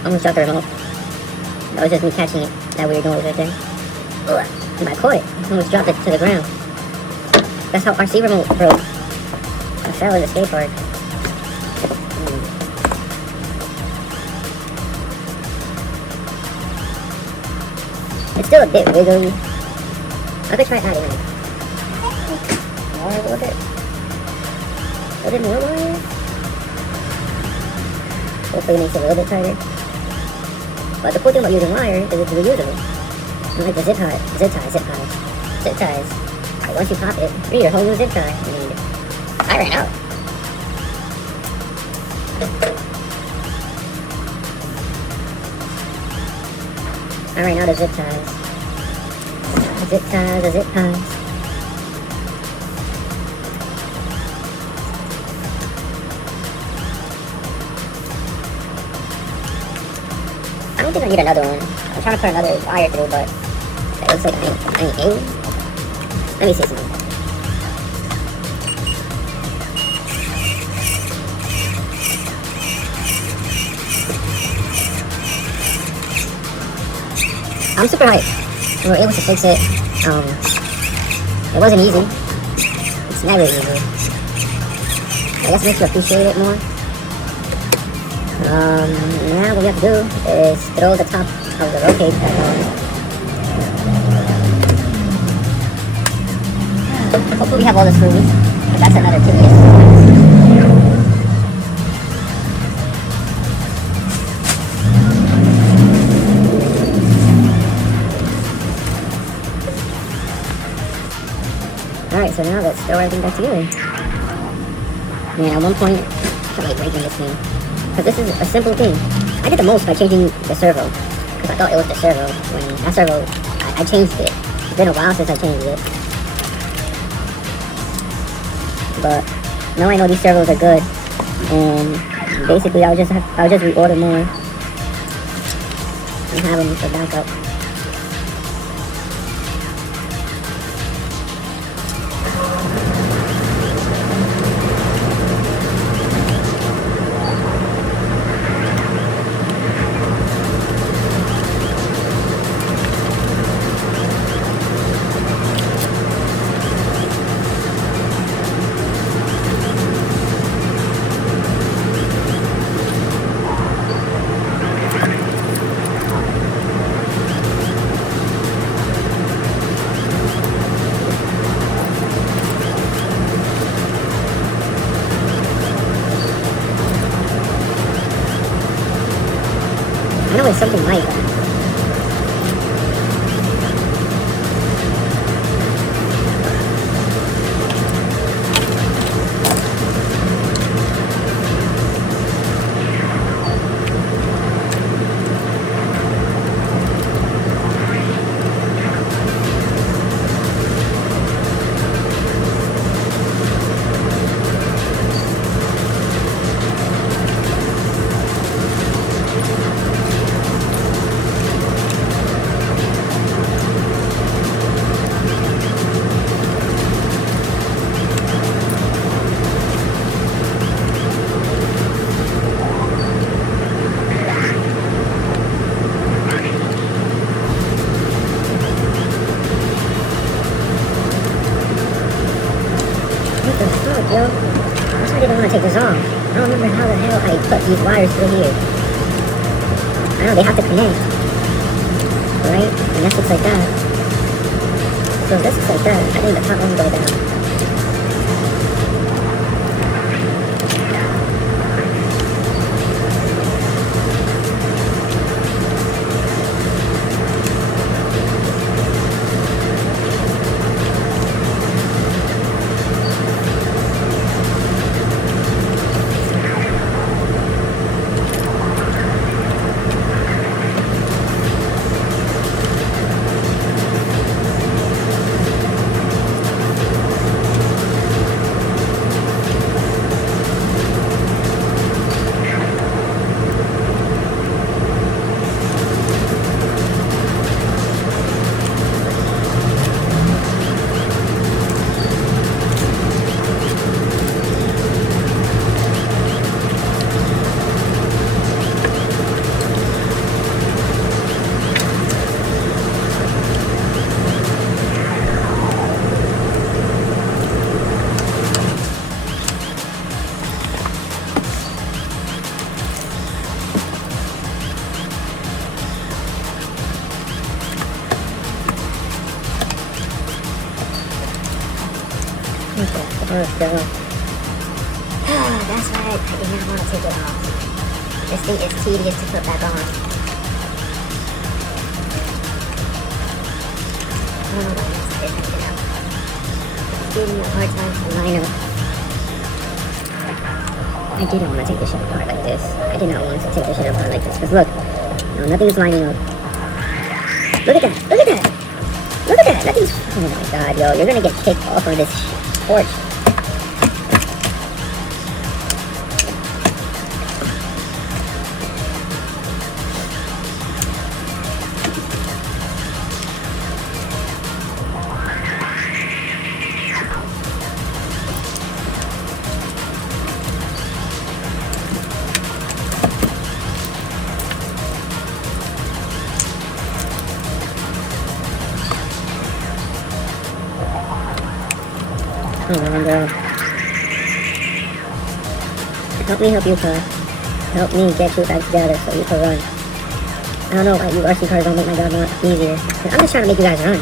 Almost dropped the remote. That was just me catching it. That weird noise right there. Ugh. And I caught it. I almost dropped it to the ground. That's how RC remote broke. I fell in the skate park. It's still a bit wiggly. I could try adding it. More a little bit. A little bit more wire. Hopefully it makes it a little bit tighter. But the cool thing about using wire is it's reusable. Unlike the zip ties. Zip ties. Once you pop it, you need a whole new zip tie. And I ran out. I ran out of zip ties. Zip ties. I don't think I need another one. I'm trying to put another wire through, but it looks like I ain't able. Let me see something. I'm super hyped. We were able to fix it. It wasn't easy. It's never easy. I guess it makes you appreciate it more. Now what we have to do is throw the top of the roll cage back on. Hopefully we have all the screws, but that's another tedious. Alright, so now let's throw everything back together. Man, at one point, I felt like breaking this thing. Because this is a simple thing. I did the most by changing the servo. Because I thought it was the servo. When that servo, I changed it. It's been a while since I changed it. But now I know these servos are good. And basically I'll just reorder more. And have them for backup. I know it's something like that. What the fuck, yo? That's why I didn't want to take this off. I don't remember how the hell I put these wires through here. I know they have to connect. Right? And this looks like that. So if this looks like that, I think the top one will go down. Let's go. That's right, I did not want to take it off. This thing is tedious to put back on. Oh, let's get it out. It's giving me a hard time to line up. I didn't want to take this shit apart like this. I did not want to take this shit apart like this. Because look, no, nothing's lining up. Look at that, look at that. Look at that, nothing's, oh my god, yo, you're gonna get kicked off of this porch. Come on, bro. Help me help you, car. Help me get you back together so you can run. I don't know why you RC cars don't make my job not easier. I'm just trying to make you guys run.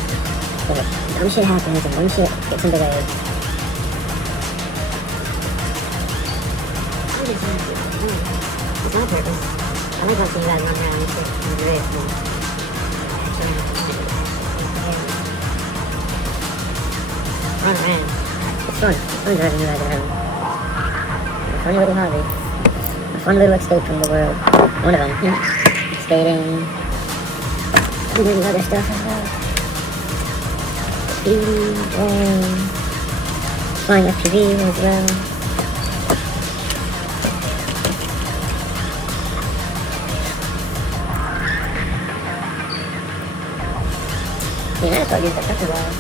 But dumb shit happens and dumb shit gets in the way. I'm just trying to keep it going. It's on purpose. I like watching you guys run around and shit on the race, man. Run around. It's fun. It's fun driving you guys around. A fun little hobby. A fun little escape from the world. One of them. Skating. And then other stuff as well. Speeding, driving. Flying FPV as well. Yeah, I thought you said that's a while.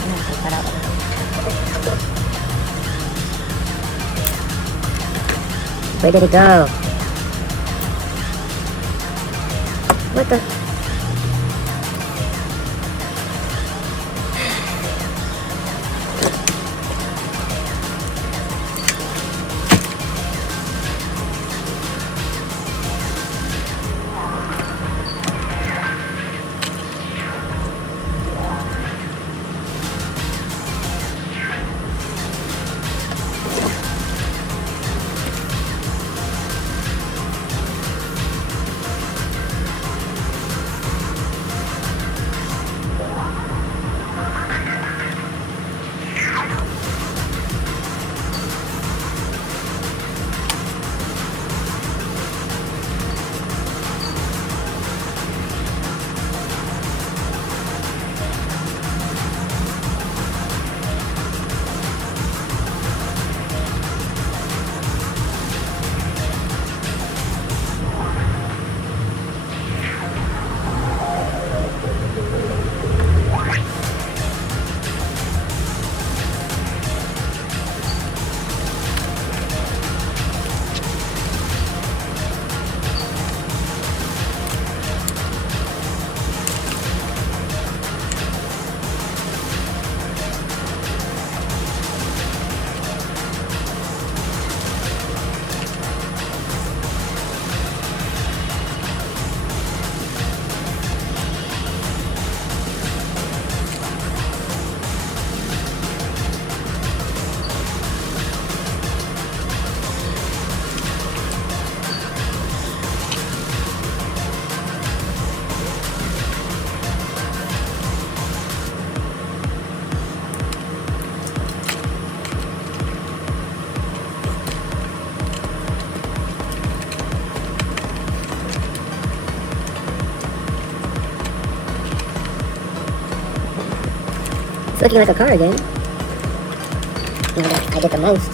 I'm gonna have to cut out. Where did it go? What the? It's looking like a car again. Now that I did the most.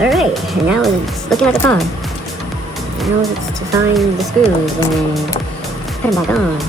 Alright, and now it's looking like a car. Now it's to find the screws and put them back on.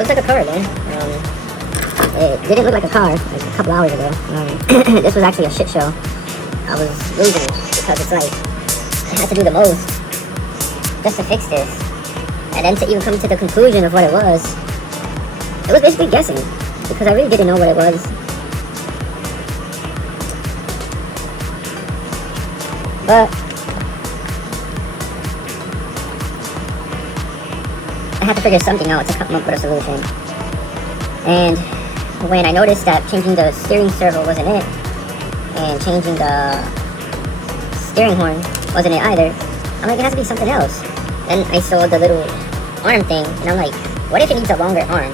looks like a car, man. It didn't look like a car like a couple hours ago. This was actually a shit show. I was losing because it's like I had to do the most just to fix this, and then to even come to the conclusion of what it was basically guessing because I really didn't know what it was. But I had to figure something out to come up with a solution. And when I noticed that changing the steering servo wasn't it, and changing the steering horn wasn't it either, I'm like, it has to be something else. Then I saw the little arm thing, and I'm like, what if it needs a longer arm?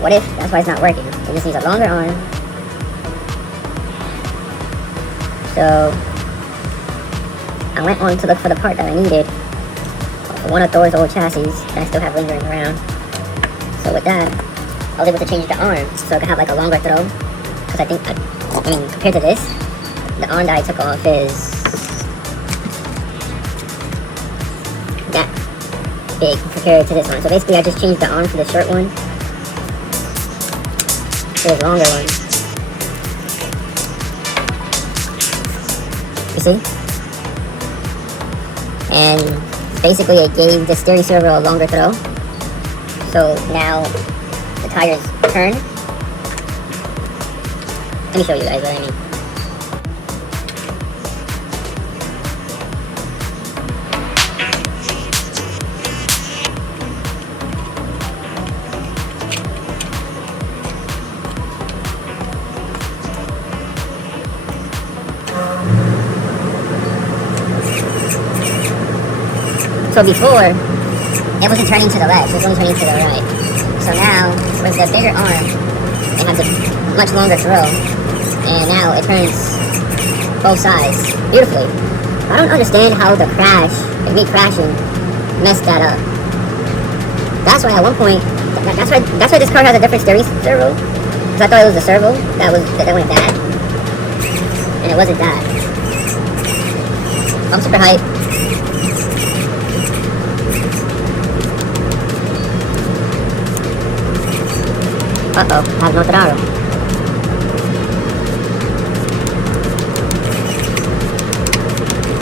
What if that's why it's not working? It just needs a longer arm. So I went on to look for the part that I needed for one of Thor's old chassis that I still have lingering around. So with that, I was able to change the arm so it could have like a longer throw. Because I think, I mean, compared to this, the arm that I took off is that big compared to this one. So basically I just changed the arm for the short one to the longer one. You see? And basically it gave the steering servo a longer throw. So now the tires turn. Let me show you guys what I mean. So before, it wasn't turning to the left, it was only turning to the right. So now, with the bigger arm, it has a much longer throw. And now it turns both sides beautifully. I don't understand how the crash, and me crashing, messed that up. That's why at one point, that's why this car has a different steering servo. Because I thought it was the servo that went bad. And it wasn't that. I'm super hyped. Uh-oh, I have no throttle.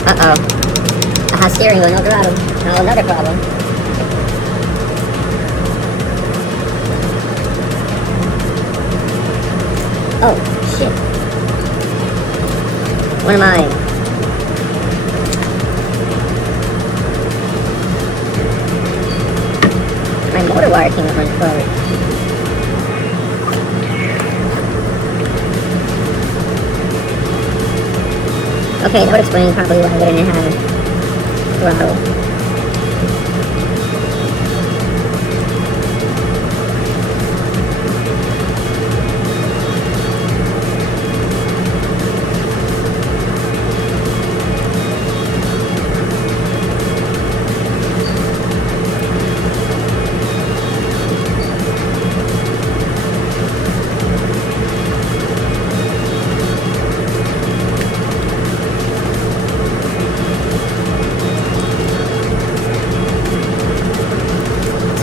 Uh-oh. I have steering with no throttle. Now another problem. Oh, shit. What am I? My motor wire came unplugged. Okay, that would explain probably why I didn't have throttle.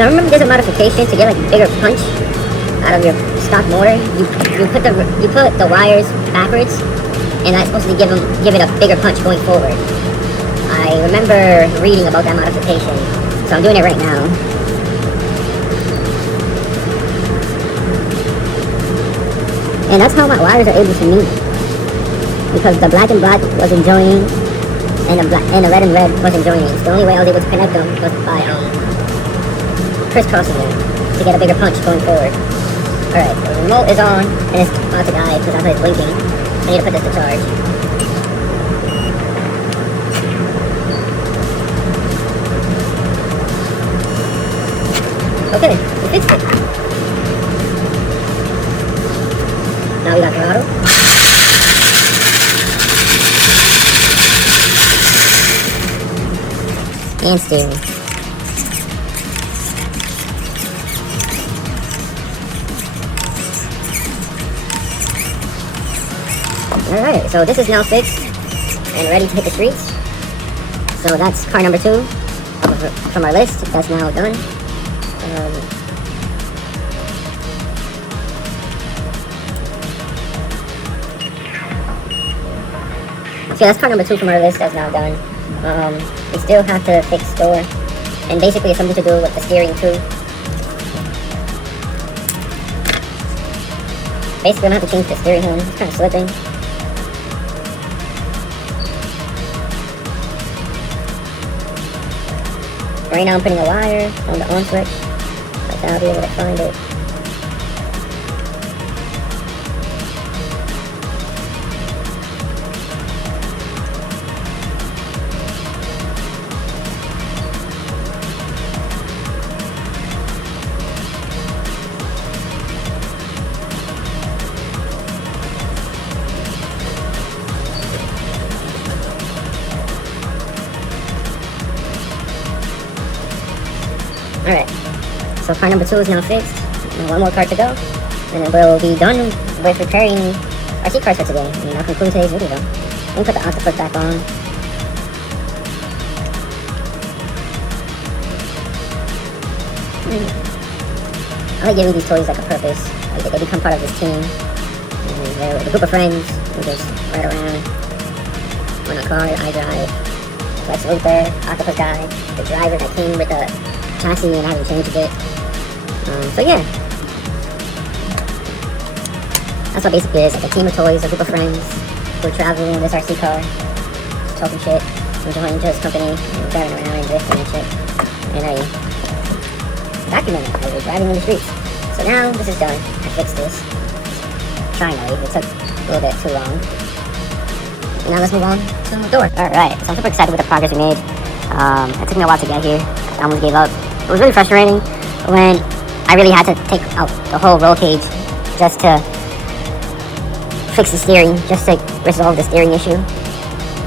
So I remember there's a modification to get like a bigger punch out of your stock motor. You put the wires backwards, and that's supposed to give it a bigger punch going forward. I remember reading about that modification, so I'm doing it right now. And that's how my wires are able to meet, because the black and black wasn't joining, and the red and red wasn't joining. So the only way I was able to connect them was by crisscrossing them to get a bigger punch going forward. Alright, the remote is on, and it's about to die because that's why it's blinking. I need to put this to charge. Okay, we fixed it. Now we got throttle. And steering. Alright, so this is now fixed and ready to hit the streets. So that's car number 2 from our list. That's now done. So that's part number 2 from our list that's now done. We still have to fix door, and basically it's something to do with the steering too. Basically I'm gonna have to change the steering horn. It's kind of slipping. Right now I'm putting a wire on the on switch, like that I'll be able to find it. Alright, so part number 2 is now fixed. And 1 more part to go. And then we'll be done with repairing our seat cars for today. And I'll conclude today's video. Let me put the octopus back on. I like giving these toys like a purpose. Like they become part of this team. And they're with a group of friends who just ride around on a car I drive. Lex Luthor, Octopus Guy, the driver that came with the chassis and I haven't changed it. So yeah. That's what basically is, like a team of toys, a group of friends who travel in this RC car, just talking shit, enjoying each other's company, and driving around and drifting and shit. And I document it as we're driving in the streets. So now this is done. I fixed this. Finally, it took a little bit too long. Now let's move on to the door. Alright, so I'm super excited with the progress we made. It took me a while to get here. I almost gave up. It was really frustrating when I really had to take out the whole roll cage just to fix the steering, just to resolve the steering issue.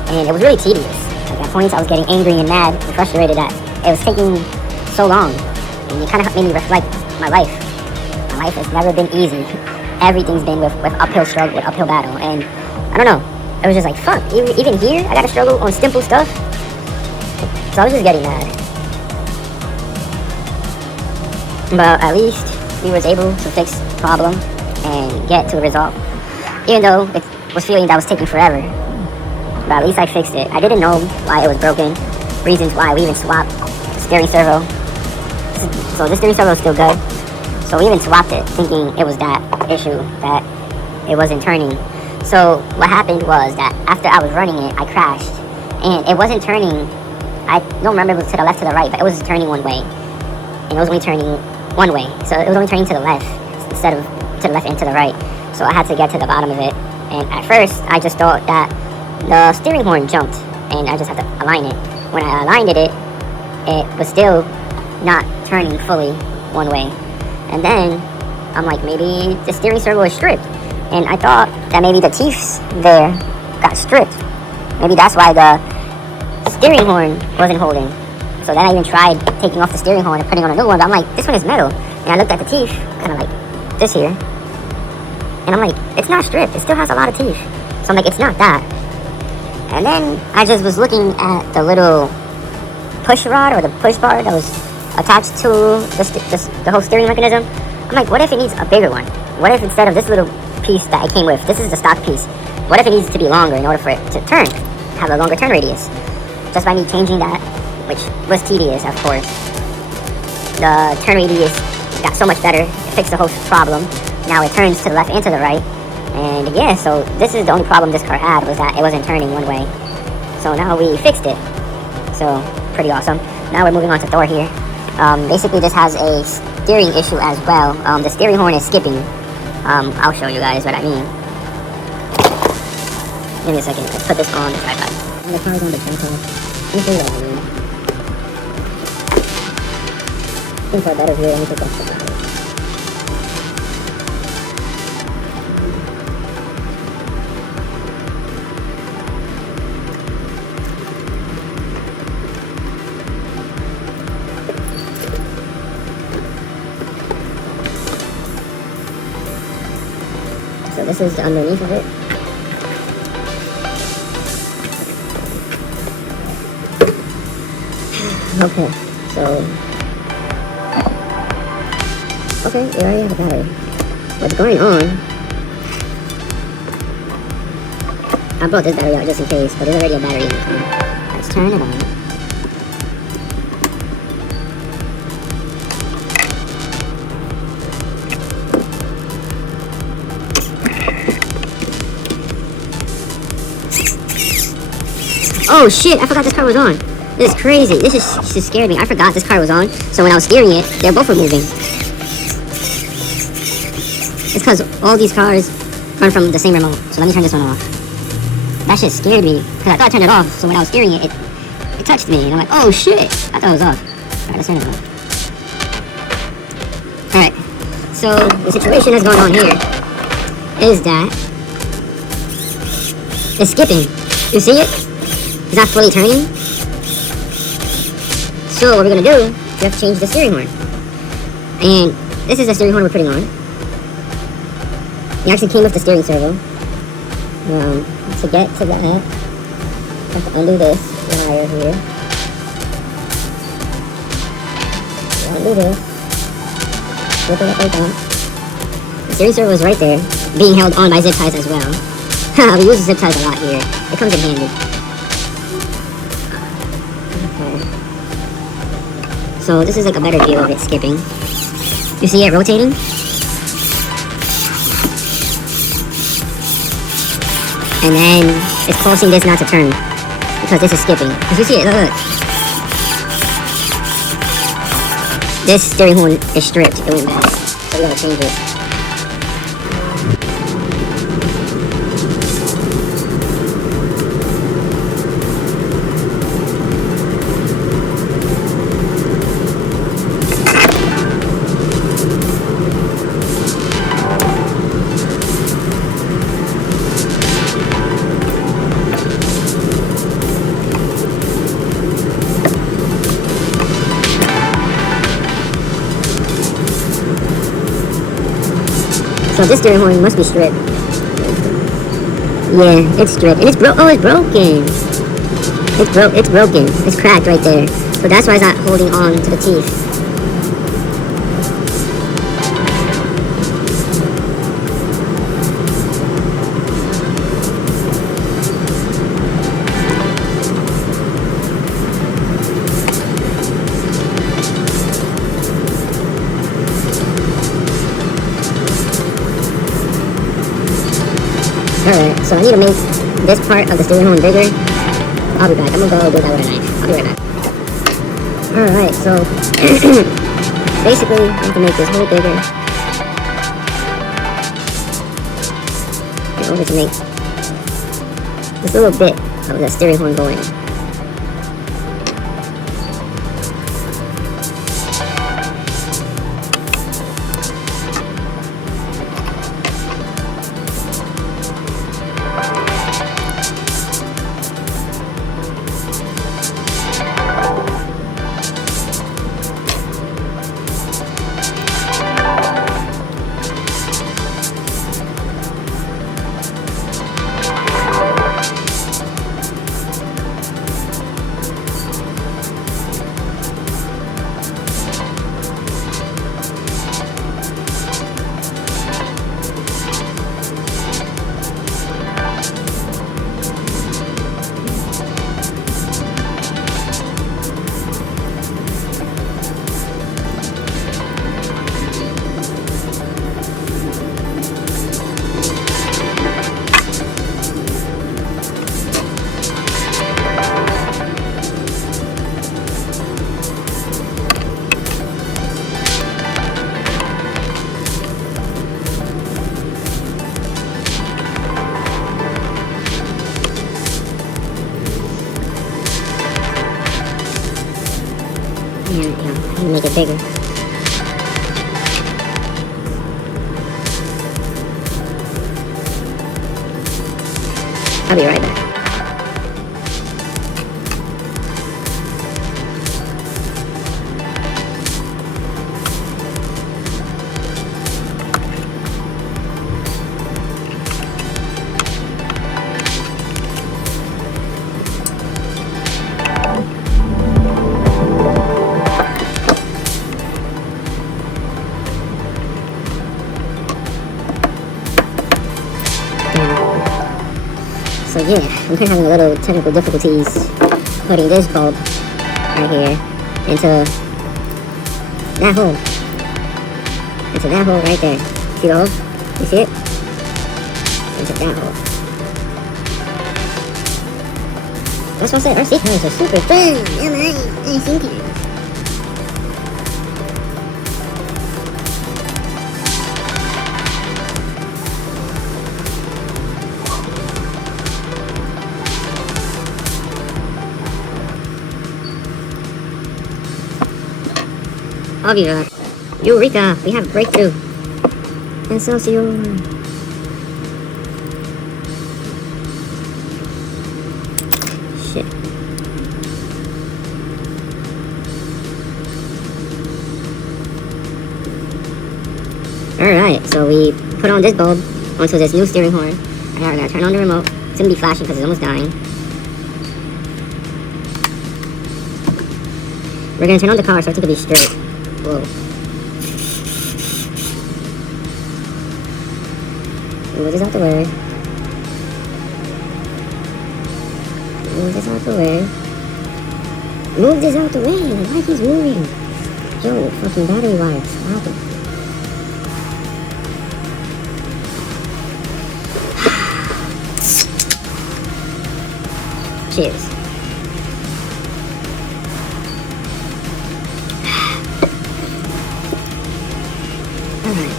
And it was really tedious. Like at points I was getting angry and mad and frustrated that it was taking so long. And it kind of made me reflect my life. My life has never been easy. Everything's been with uphill struggle, with uphill battle. And I don't know. It was just like, fuck, even here, I gotta struggle on simple stuff. So I was just getting mad. But at least we was able to fix the problem and get to the result. Even though it was feeling that was taking forever. But at least I fixed it. I didn't know why it was broken. Reasons why we even swapped the steering servo. So this steering servo is still good. So we even swapped it thinking it was that issue, that it wasn't turning. So what happened was that after I was running it, I crashed. And it wasn't turning, I don't remember if it was to the left or the right, but it was turning one way. And it was only turning one way. So it was only turning to the left instead of to the left and to the right. So I had to get to the bottom of it. And at first, I just thought that the steering horn jumped and I just had to align it. When I aligned it was still not turning fully one way. And then I'm like, maybe the steering servo is stripped. And I thought that maybe the teeth there got stripped. Maybe that's why the steering horn wasn't holding. So then I even tried taking off the steering horn and putting on a new one. But I'm like, this one is metal. And I looked at the teeth, kind of like this here. And I'm like, it's not stripped. It still has a lot of teeth. So I'm like, it's not that. And then I just was looking at the little push rod or the push bar that was attached to the whole steering mechanism. I'm like, what if it needs a bigger one? What if instead of this little piece that it came with, this is the stock piece, what if it needs to be longer in order for it to turn, have a longer turn radius? Just by me changing that, which was tedious, of course. The turn radius got so much better. It fixed the whole problem. Now it turns to the left and to the right. And yeah, so this is the only problem this car had, was that it wasn't turning one way. So now we fixed it. So pretty awesome. Now we're moving on to Thor here. Basically this has a steering issue as well. The steering horn is skipping. I'll show you guys what I mean. Give me a second. Let's put this on the tripod. The car's on the tripod. Let me show you what I mean. Things are better here. Let me take off the tripod. So this is underneath of it. Okay, so okay, we already have a battery. What's going on? I brought this battery out just in case, but there's already a battery in the car. Let's turn it on. Oh shit, I forgot this car was on. This is crazy. This just scared me. I forgot this car was on. So when I was steering it, they both were moving. It's because all these cars run from the same remote. So let me turn this one off. That shit scared me. Because I thought I turned it off. So when I was steering it, it touched me. And I'm like, oh shit. I thought it was off. Alright, let's turn it off. Alright. So the situation that's going on here is that it's skipping. You see it? It's not fully turning. So what we're gonna do, we have to change the steering horn. And this is the steering horn we're putting on. It actually came with the steering servo. To get to that, I have to undo this wire here. Undo this. Flip it up like that. The steering servo is right there, being held on by zip ties as well. We use zip ties a lot here. It comes in handy. So this is like a better view of it skipping. You see it rotating? And then it's pulsing this not to turn because this is skipping. Because you see it, look. This steering horn is stripped, it went bad. So we gotta change it. So this steering horn must be stripped. Yeah, it's stripped. And it's broken. It's broken. It's broken. It's cracked right there. So that's why it's not holding on to the teeth. Alright, so I need to make this part of the steering horn bigger. I'll be back. I'm gonna go do that with a knife. I'll be right back. Alright, so basically I have to make this hole bigger in order to make this little bit of the steering horn go in. Yeah, I can make it bigger. I'll be right back. So But yeah, I'm kind of having a little technical difficulties putting this bulb right here into that hole. Into that hole right there. See the hole? You see it? Into that hole. That's what I said, RC cars are super fun. I think it. I'll be right. Eureka! We have breakthrough. Excelsior. Shit. Alright, so we put on this bulb onto this new steering horn. I gotta turn on the remote. It's gonna be flashing because it's almost dying. We're gonna turn on the car so it's gonna be straight. Whoa. Move this out the way. Move this out the way. Move this out the way! The light is moving! Yo, fucking battery wire. Stop it. Cheers. Alright.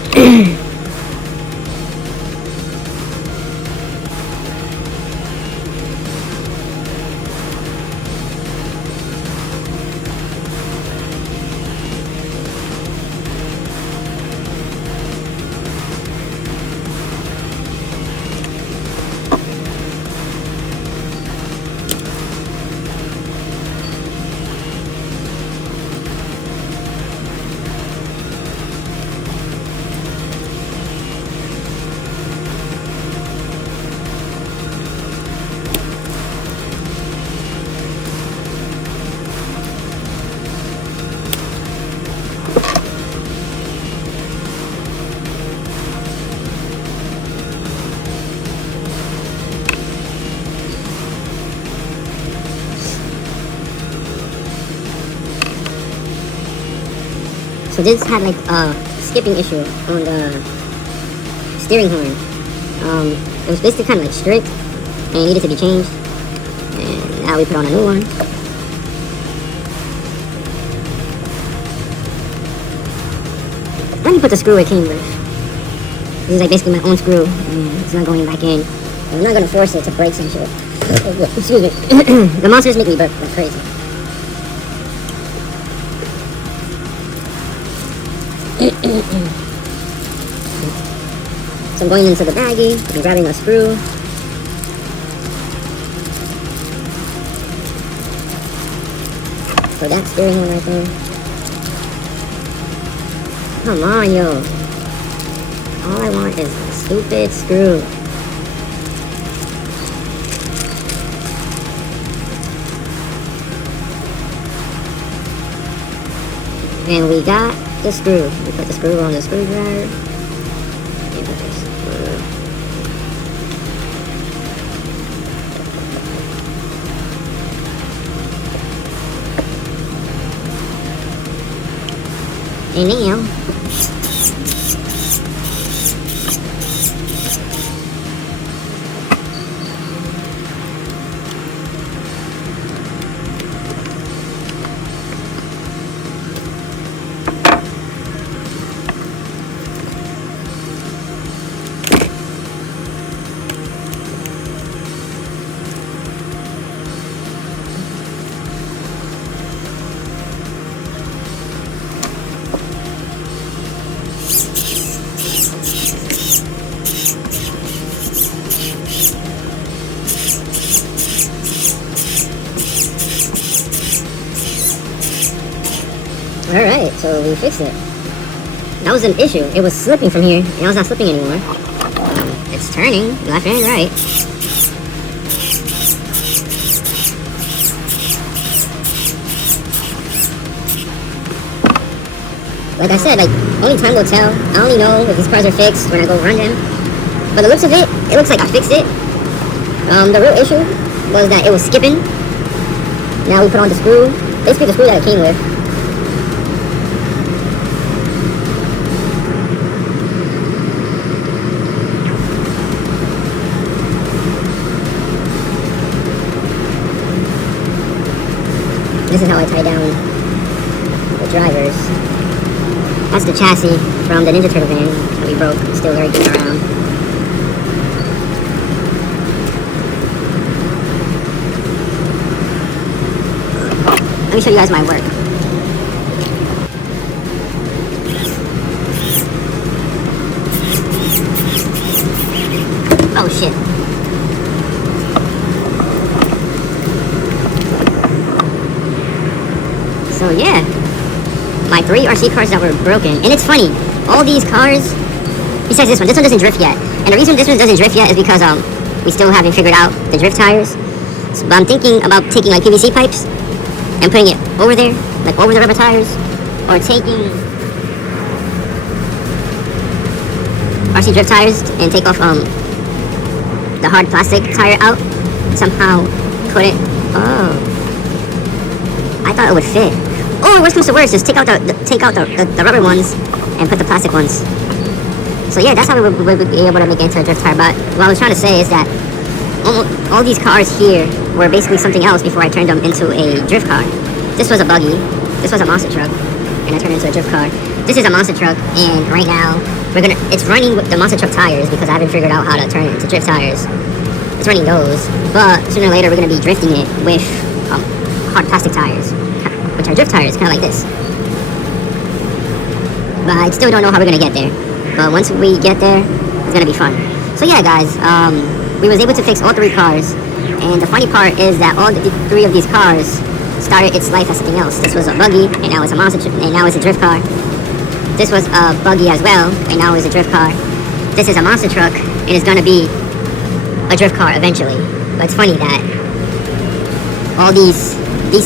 So this had like a skipping issue on the steering horn. It was basically kind of like strict and it needed to be changed. And now we put on a new one. Let me put the screw it came with. This is like basically my own screw. It's not going back in. I'm not gonna force it to break some shit. Excuse me. The monsters make me burp like crazy. So I'm going into the baggie, I'm grabbing a screw. So that's steering wheel right there. Come on, yo. All I want is a stupid screw. And we got the screw. We put the screw on the screwdriver. And put the screw. And now, alright, so we fixed it. That was an issue. It was slipping from here. Now it's not slipping anymore. It's turning left and right. Like I said, like, only time will tell. I only know if these cars are fixed when I go run them. But the looks of it, it looks like I fixed it. The real issue was that it was skipping. Now we put on the screw, basically the screw that it came with. This is how I tie down the drivers. That's the chassis from the Ninja Turtle van that we broke. It's still very good around. Let me show you guys my work. Oh shit. So yeah, my 3 RC cars that were broken. And it's funny, all these cars, besides this one doesn't drift yet. And the reason this one doesn't drift yet is because we still haven't figured out the drift tires. So, but I'm thinking about taking like PVC pipes and putting it over there, like over the rubber tires, or taking RC drift tires and take off the hard plastic tire out, somehow put it. Oh, I thought it would fit. Or worst comes to worst, just take out the rubber ones and put the plastic ones. So yeah, that's how we would be able to make it into a drift tire. But what I was trying to say is that all these cars here were basically something else before I turned them into a drift car. This was a buggy, this was a monster truck, and I turned it into a drift car. This is a monster truck, and right now it's running with the monster truck tires because I haven't figured out how to turn it into drift tires. It's running those, but sooner or later we're gonna be drifting it with hard plastic tires, which are drift tires, kind of like this. But I still don't know how we're gonna get there. But once we get there, it's gonna be fun. So yeah, guys, we was able to fix all 3 cars, and the funny part is that all 3 of these cars started its life as something else. This was a buggy, and now it's a monster truck, and now it's a drift car. This was a buggy as well, and now it's a drift car. This is a monster truck, and it's gonna be a drift car eventually. But it's funny that all these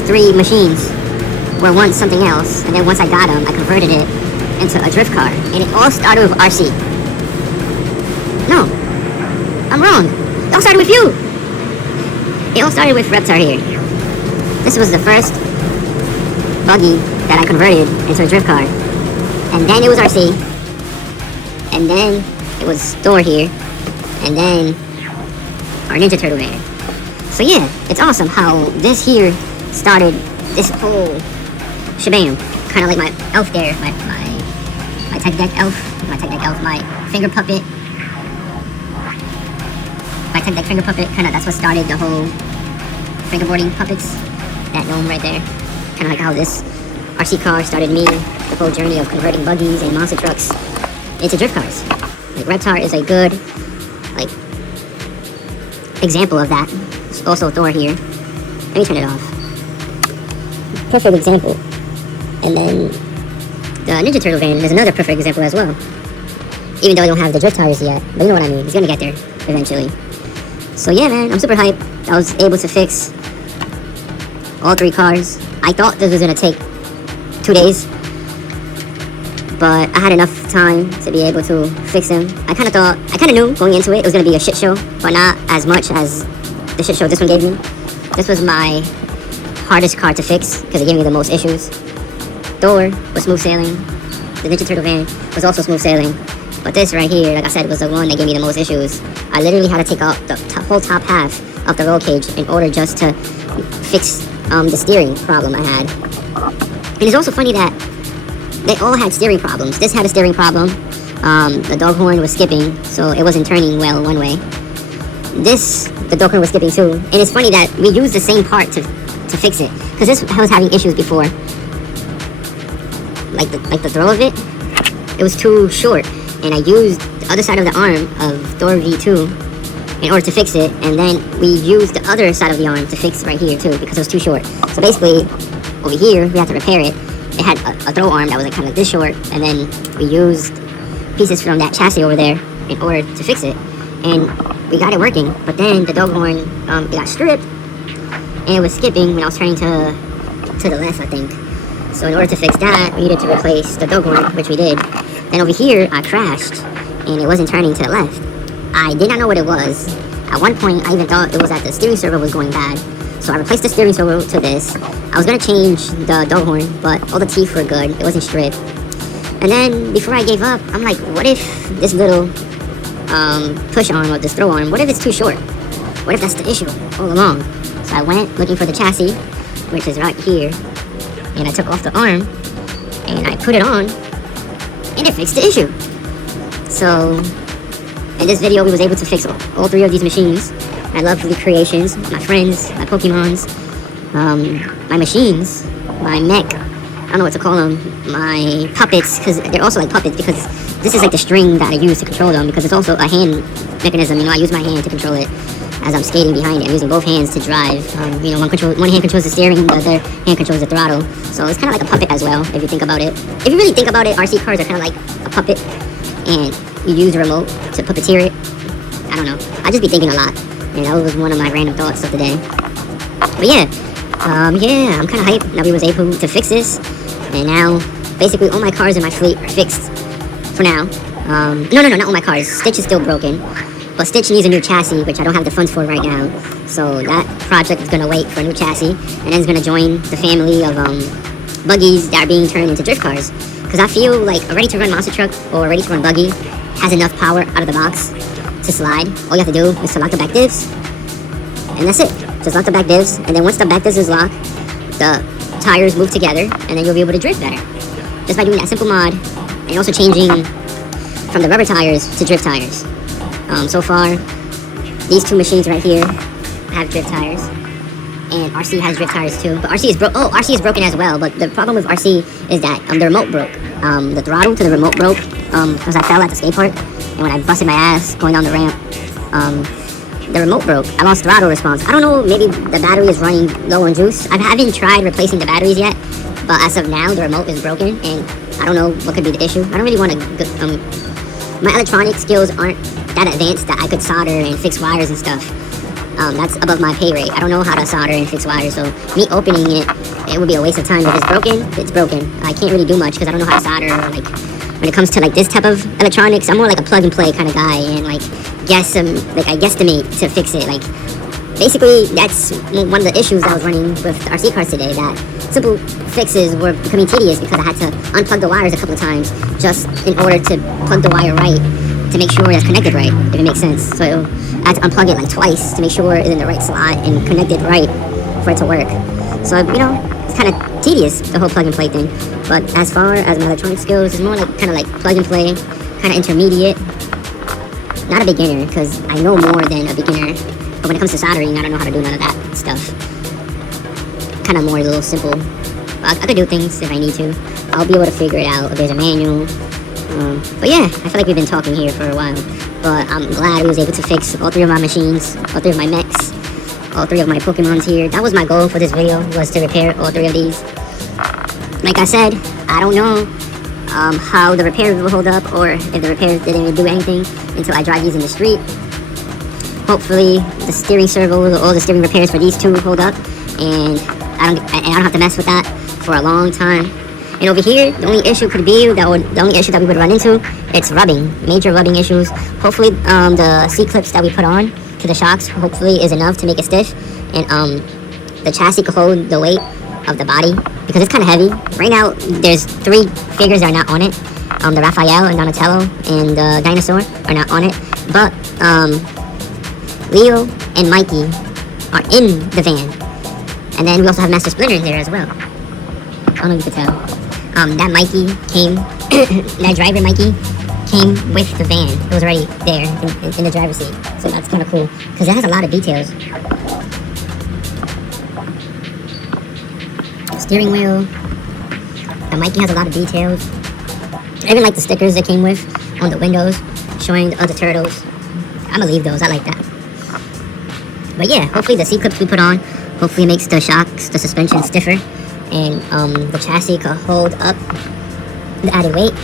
3 machines were once something else, and then once I got them, I converted it into a drift car, and it all started with RC. No, I'm wrong. It all started with you. It all started with Reptar here. This was the first buggy that I converted into a drift car, and then it was RC, and then it was Thor here, and then our Ninja Turtle van. So yeah, it's awesome how this here started this whole shebang. Kind of like my elf there, my tech deck elf, my finger puppet. My tech deck finger puppet, kind of that's what started the whole fingerboarding puppets. That gnome right there. Kind of like how this RC car started me, the whole journey of converting buggies and monster trucks into drift cars. Like Reptar is a good, like, example of that. There's also Thor here. Let me turn it off. Perfect example. And then the Ninja Turtle van is another perfect example as well. Even though I don't have the drift tires yet, but you know what I mean. It's gonna get there eventually. So yeah, man, I'm super hyped. I was able to fix all 3 cars. I thought this was gonna take 2 days, but I had enough time to be able to fix them. I kind of knew going into it was gonna be a shit show, but not as much as the shit show this one gave me. This was my hardest car to fix because it gave me the most issues. Thor was smooth sailing. The Ninja Turtle van was also smooth sailing. But this right here, like I said, was the one that gave me the most issues. I literally had to take out the whole top half of the roll cage in order just to fix the steering problem I had. And it's also funny that they all had steering problems. This had a steering problem. The dog horn was skipping, so it wasn't turning well one way. The dog horn was skipping too. And it's funny that we used the same part to fix it, because this was having issues before. Like the throw of it was too short, and I used the other side of the arm of Thor V2 in order to fix it, and then we used the other side of the arm to fix right here too because it was too short. So basically, over here we had to repair it. It had a throw arm that was like kind of like this short, and then we used pieces from that chassis over there in order to fix it, and we got it working. But then the dog horn it got stripped, and it was skipping when I was turning to the left, I think. So in order to fix that, we needed to replace the dog horn, which we did. Then over here, I crashed, and it wasn't turning to the left. I did not know what it was, At one point, I even thought it was that the steering servo was going bad. So I replaced the steering servo to this. I was gonna change the dog horn, but all the teeth were good. It wasn't stripped. And then before I gave up, I'm like, what if this little push arm or this throw arm, what if it's too short? What if that's the issue all along? So I went looking for the chassis, which is right here, and I took off the arm and I put it on, and it fixed the issue. So in this video, we was able to fix all three of these machines. My lovely creations, my friends, my Pokemons, my machines, my mech, I don't know what to call them, my puppets, because they're also like puppets, because this is like the string that I use to control them, because it's also a hand mechanism. You know, I use my hand to control it as I'm skating behind it. I'm using both hands to drive. You know, one hand controls the steering, the other hand controls the throttle. So it's kind of like a puppet as well, if you think about it. If you really think about it, RC cars are kind of like a puppet, and you use a remote to puppeteer it. I don't know. I just be thinking a lot, and that was one of my random thoughts of the day. But yeah, I'm kind of hyped that we was able to fix this, and now basically all my cars in my fleet are fixed for now. No, not all my cars. Stitch is still broken, but Stitch needs a new chassis, which I don't have the funds for right now. So that project is gonna wait for a new chassis, and then it's gonna join the family of buggies that are being turned into drift cars. Because I feel like a ready-to-run monster truck or a ready-to-run buggy has enough power out of the box to slide. All you have to do is to lock the back divs, and that's it. Just lock the back divs, and then once the back divs is locked, the tires move together, and then you'll be able to drift better. Just by doing that simple mod, and also changing from the rubber tires to drift tires. So far, these two machines right here have drift tires, and RC has drift tires too. But RC is broken as well. But the problem with RC is that the remote broke. The throttle to the remote broke because I fell at the skate park, and when I busted my ass going down the ramp, the remote broke. I lost throttle response. I don't know, maybe the battery is running low on juice. I haven't tried replacing the batteries yet, but as of now, the remote is broken, and I don't know what could be the issue. I don't really want to. My electronic skills aren't that advanced that I could solder and fix wires and stuff. That's above my pay rate. I don't know how to solder and fix wires, so me opening it would be a waste of time. If it's broken, it's broken. I can't really do much because I don't know how to solder. Like when it comes to like this type of electronics, I'm more like a plug and play kind of guy, and like I guesstimate to fix it. Like basically, that's one of the issues I was running with the RC cars today. That simple fixes were becoming tedious because I had to unplug the wires a couple of times just in order to plug the wire right to make sure it's connected right, if it makes sense. So I had to unplug it like twice to make sure it's in the right slot and connected right for it to work. So, you know, it's kind of tedious, the whole plug and play thing. But as far as my electronic skills, it's more like kind of like plug and play, kind of intermediate. Not a beginner, because I know more than a beginner. But when it comes to soldering, I don't know how to do none of that stuff. Kind of more a little simple. I could do things if I need to. I'll be able to figure it out if there's a manual. But yeah, I feel like we've been talking here for a while. But I'm glad we was able to fix all three of my machines, all three of my mechs, all three of my Pokemons here. That was my goal for this video, was to repair all three of these. Like I said, I don't know how the repairs will hold up, or if the repairs didn't do anything until I drive these in the street. Hopefully the steering servo, all the steering repairs for these two hold up, and I don't have to mess with that for a long time. And over here, the only issue could be the only issue that we would run into, it's rubbing, major rubbing issues. Hopefully the C-clips that we put on to the shocks hopefully is enough to make it stiff, and the chassis could hold the weight of the body, because it's kind of heavy. Right now, there's 3 figures that are not on it. The Raphael and Donatello and the Dinosaur are not on it, but Leo and Mikey are in the van. And then we also have Master Splinter in there as well. I don't know if you can tell. That Mikey came, that driver Mikey came with the van. It was already there in the driver's seat. So that's kind of cool, because it has a lot of details. Steering wheel. The Mikey has a lot of details. I even like the stickers that came with on the windows, showing the other turtles. I'm gonna leave those, I like that. But yeah, hopefully the C-clips we put on, hopefully makes the shocks, the suspension stiffer, and the chassis could hold up the added weight.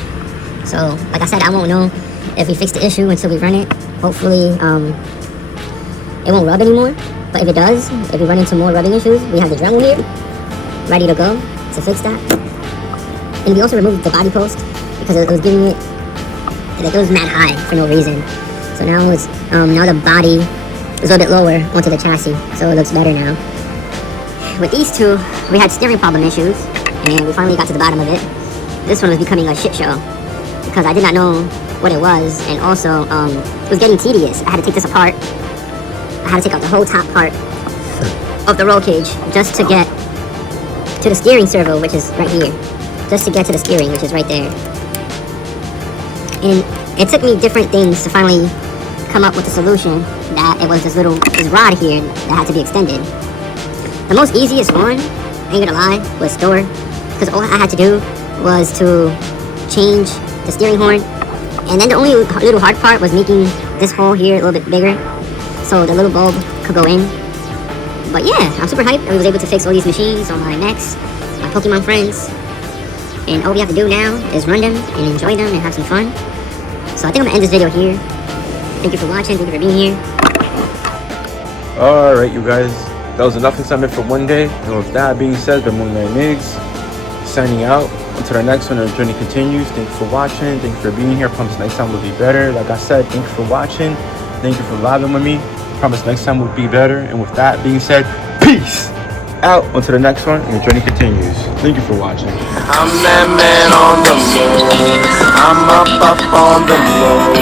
So, like I said, I won't know if we fix the issue until we run it. Hopefully, it won't rub anymore. But if it does, if we run into more rubbing issues, we have the Dremel here, ready to go to fix that. And we also removed the body post, because it was giving it, like, it was mad high for no reason. So now it's, now the body It's a little bit lower onto the chassis, so it looks better now. With these two, we had steering problem issues, and we finally got to the bottom of it. This one was becoming a shit show because I did not know what it was, and also it was getting tedious. I had to take this apart. I had to take out the whole top part of the roll cage just to get to the steering servo, which is right here. Just to get to the steering, which is right there. And it took me different things to finally come up with a solution that it was this rod here that had to be extended. The most easiest one, ain't gonna lie, was store, because all I had to do was to change the steering horn, and then the only little hard part was making this hole here a little bit bigger so the little bulb could go in. But yeah, I'm super hyped. I was able to fix all these machines on my mechs, my Pokemon friends, and all we have to do now is run them and enjoy them and have some fun. So I think I'm gonna end this video here. Thank you for watching, thank you for being here. Alright, you guys, that was enough excitement for one day. And with that being said, the Moonlight Migs signing out. Until the next one, our journey continues. Thank you for watching. Thank you for being here. Promise next time will be better. Like I said, thank you for watching. Thank you for vibing with me. Promise next time will be better. And with that being said, peace out. Until the next one, and your journey continues. Thank you for watching. I'm that man on the moon. I'm up on the moon.